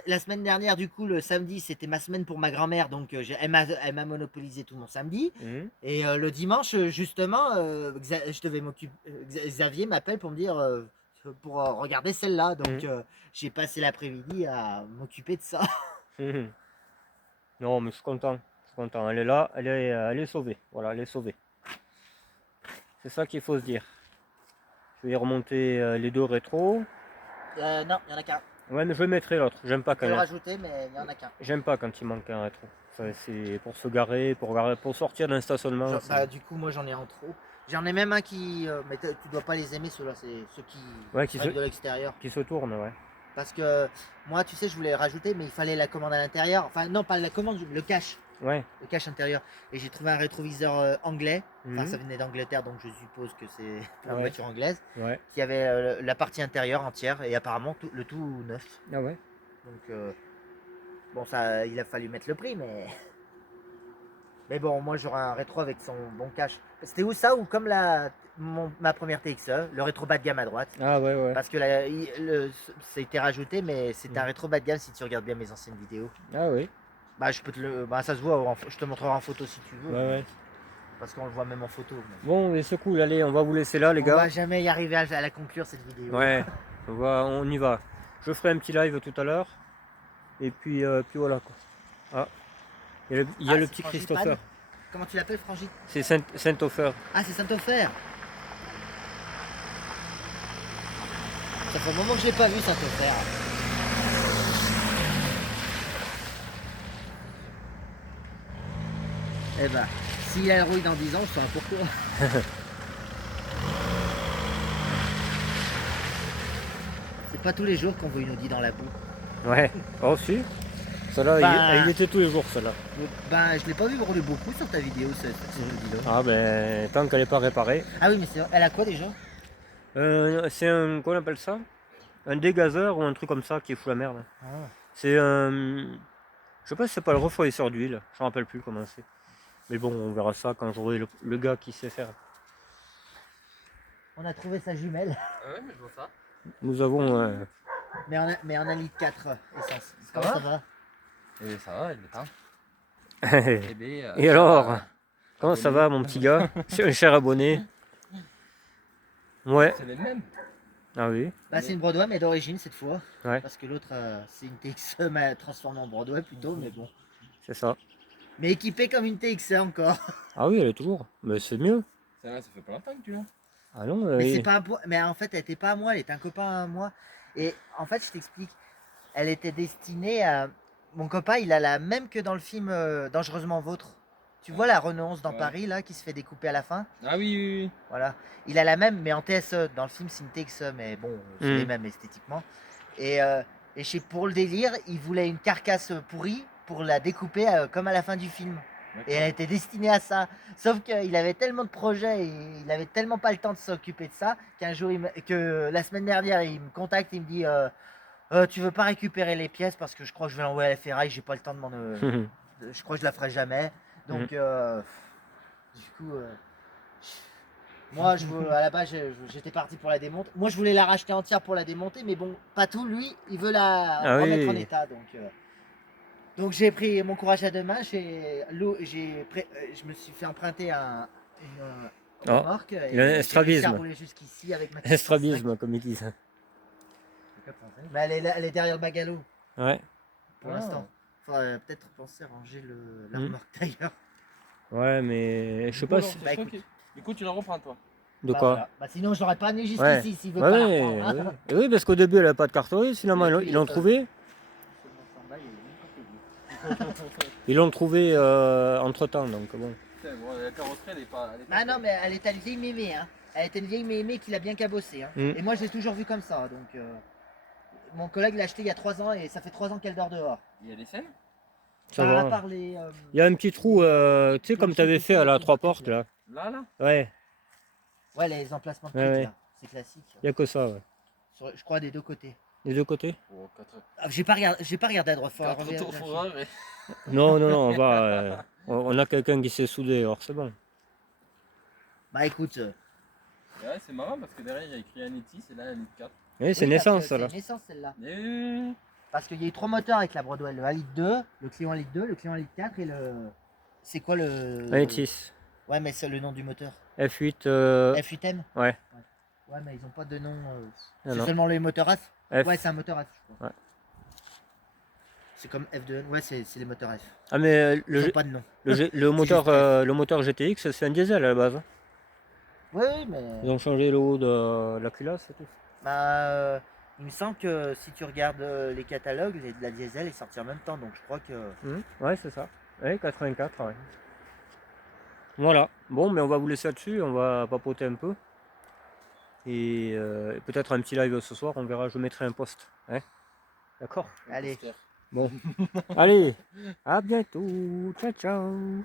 La semaine dernière, du coup, le samedi, c'était ma semaine pour ma grand-mère. Donc, elle m'a monopolisé tout mon samedi. Et le dimanche, justement, je devais m'occuper. Xavier m'appelle pour me dire. Pour regarder celle-là. Donc, j'ai passé l'après-midi à m'occuper de ça. Non, mais je suis content. Elle est là, elle est sauvée. Voilà, elle est sauvée. C'est ça qu'il faut se dire. Je vais remonter les deux rétros. Non, il y en a qu'un. Ouais, mais je mettrai l'autre. J'aime pas quand je vais le rajouter, mais il y en a qu'un. J'aime pas quand il manque un rétro. C'est pour se garer, pour sortir d'un stationnement. Du coup, moi j'en ai en trop. J'en ai même un qui. Mais tu dois pas les aimer, ceux-là. C'est ceux qui arrivent de l'extérieur. Qui se tournent, ouais. Parce que moi, tu sais, je voulais rajouter, mais il fallait la commande à l'intérieur. Enfin, non, pas la commande, le cache. Ouais. Le cache intérieur. Et j'ai trouvé un rétroviseur anglais. Enfin, Mhm. ça venait d'Angleterre, donc je suppose que c'est la Ouais. voiture anglaise. Ouais. Qui avait la partie intérieure entière et apparemment le tout neuf. Ah ouais. Donc, bon, ça, il a fallu mettre le prix, mais. Mais bon, moi j'aurais un rétro avec son bon cache. C'était où ça ou comme ma première TXE, le rétro bas de gamme à droite. Ah ouais, ouais. Parce que ça a été rajouté, mais c'est un rétro bas de gamme si tu regardes bien mes anciennes vidéos. Ah oui. Bah, je peux te le. Bah, ça se voit, je te montrerai en photo si tu veux. Ouais, ouais. Parce qu'on le voit même en photo. Bon, mais c'est cool. Allez, on va vous laisser là, les On gars. va jamais y arriver à la conclure cette vidéo. Ouais. On y va. Je ferai un petit live tout à l'heure. Et puis voilà quoi. Ah. Il y a le c'est petit Frangipane. Christopher. Comment tu l'appelles, Frangit? C'est Saint-Ofer. Ah, c'est Saint-Ofer. Ça fait un moment que je l'ai pas vu, Saint-Ofer. Eh ben, s'il a le rouille dans 10 ans, je saurai pourquoi. C'est pas tous les jours qu'on voit une Audi dans la boue. Ouais. Oh si. Celle-là, Bah. il était tous les jours, celle-là. Ben, je l'ai pas vu rouler beaucoup sur ta vidéo, cette Audi-là. Ah ben, tant qu'elle n'est pas réparée. Ah oui, mais elle a quoi déjà? C'est un, qu'on appelle ça? Un dégazeur ou un truc comme ça qui fout la merde. Ah. C'est un... Je sais pas si c'est pas le refroidisseur d'huile. Je me rappelle plus comment c'est. Mais bon, on verra ça quand j'aurai le gars qui sait faire. On a trouvé sa jumelle. Ah ouais, mais je vois ça. Nous avons... Mais on a litre 4 essence. Ça Comment va ça va? Et ça va, il est temps. Eh bien, Et alors, comment ça va mon petit gars? C'est un cher abonné. Ouais. C'est les mêmes. Ah oui. Bah, c'est une Broadway, mais d'origine cette fois. Ouais. Parce que l'autre, c'est une TXE mais transformée en Broadway plutôt, mais bon. C'est ça. Mais équipée comme une TXE encore. Ah oui, elle est toujours. Mais c'est mieux. Ça fait pas longtemps que tu l'as. Ah non, Mais, oui. c'est pas mais en fait, elle était pas à moi, elle était un copain à moi. Et en fait, je t'explique. Elle était destinée à. Mon copain, il a la même que dans le film Dangereusement Vôtre. Tu vois la renonce dans Ouais. Paris, là, qui se fait découper à la fin? Ah oui, oui, oui. Voilà. Il a la même, mais en TSE. Dans le film, c'est une TXE, mais bon, c'est les mêmes esthétiquement. Et pour le délire, il voulait une carcasse pourrie pour la découper comme à la fin du film. Et elle était destinée à ça. Sauf qu'il avait tellement de projets et il avait tellement pas le temps de s'occuper de ça qu'un jour, que la semaine dernière, il me contacte, il me dit tu veux pas récupérer les pièces parce que je crois que je vais l'envoyer à la ferraille, j'ai pas le temps de je crois que je la ferai jamais. Donc, du coup, moi, à la base, j'étais parti pour la démonter. Moi, je voulais la racheter entière pour la démonter, mais bon, pas tout. Lui, il veut la remettre en état. Donc j'ai pris mon courage à deux mains, je me suis fait emprunter une remorque. Il a un strabisme. Jusqu'ici avec ma Un strabisme, comme ils disent. Mais elle est derrière le bagalo Ouais. pour l'instant. Faudrait peut-être penser à ranger la remorque d'ailleurs. Ouais, mais je sais pas si... Bah, écoute, tu la reprends toi. De quoi? Voilà. Bah, sinon, je l'aurais pas amené jusqu'ici s'il veut ouais, pas la reprendre, hein. oui, parce qu'au début, elle n'a pas de cartouche, finalement, Et puis, ils l'ont trouvé. Ils l'ont trouvé entre temps, donc bon. La carrosserie, elle est pas. Ah non, mais elle est une vieille mémé. Hein. Elle était une vieille mémé qui l'a bien cabossée. Hein. Et moi, je l'ai toujours vue comme ça. Donc, mon collègue l'a acheté il y a 3 ans et ça fait 3 ans qu'elle dort dehors. Il y a des scènes. Ça va. À part les, Il y a un petit trou, tu sais, comme tu avais fait à la 3 portes, là. Là. Ouais, ouais, les emplacements de Ouais, trucs, ouais. là. C'est classique. il n'y a que ça, ouais. Je crois des deux côtés. Les deux côtés? Oh, 4 Ah, j'ai pas regardé à droite. tours fourreurs. Non, on va... on a quelqu'un qui s'est soudé, alors c'est bon. Bah écoute. Ouais, c'est marrant parce que derrière il y a écrit Anitis et là il y a Anit 4. Oui, c'est naissance, ça, là. C'est naissance, celle-là. Et... Parce qu'il y a eu 3 moteurs avec la Broadway. Le 1 litre 2, le Clio 1 litre 2, le Clio 1 litre 4 et le... C'est quoi le... Anitis. Ouais, mais c'est le nom du moteur. F8, F8M. ouais. Ouais, mais ils ont pas de nom. Ah, c'est non. seulement les moteurs F. F. Ouais, c'est un moteur F, je crois. Ouais. C'est comme F2. Ouais, c'est les moteurs F. Ah, mais Ils ont pas de nom. le moteur GTX, c'est un diesel à la base. Oui, mais. Ils ont changé le haut de la culasse et tout. Bah, il me semble que si tu regardes les catalogues, la diesel est sortie en même temps. Donc je crois que. Ouais, c'est ça. Ouais, 84, ouais. Voilà. Bon, mais on va vous laisser là-dessus, on va papoter un peu. Et peut-être un petit live ce soir, on verra, je mettrai un post. Hein. D'accord. Allez. Bon. Allez, à bientôt. Ciao, ciao.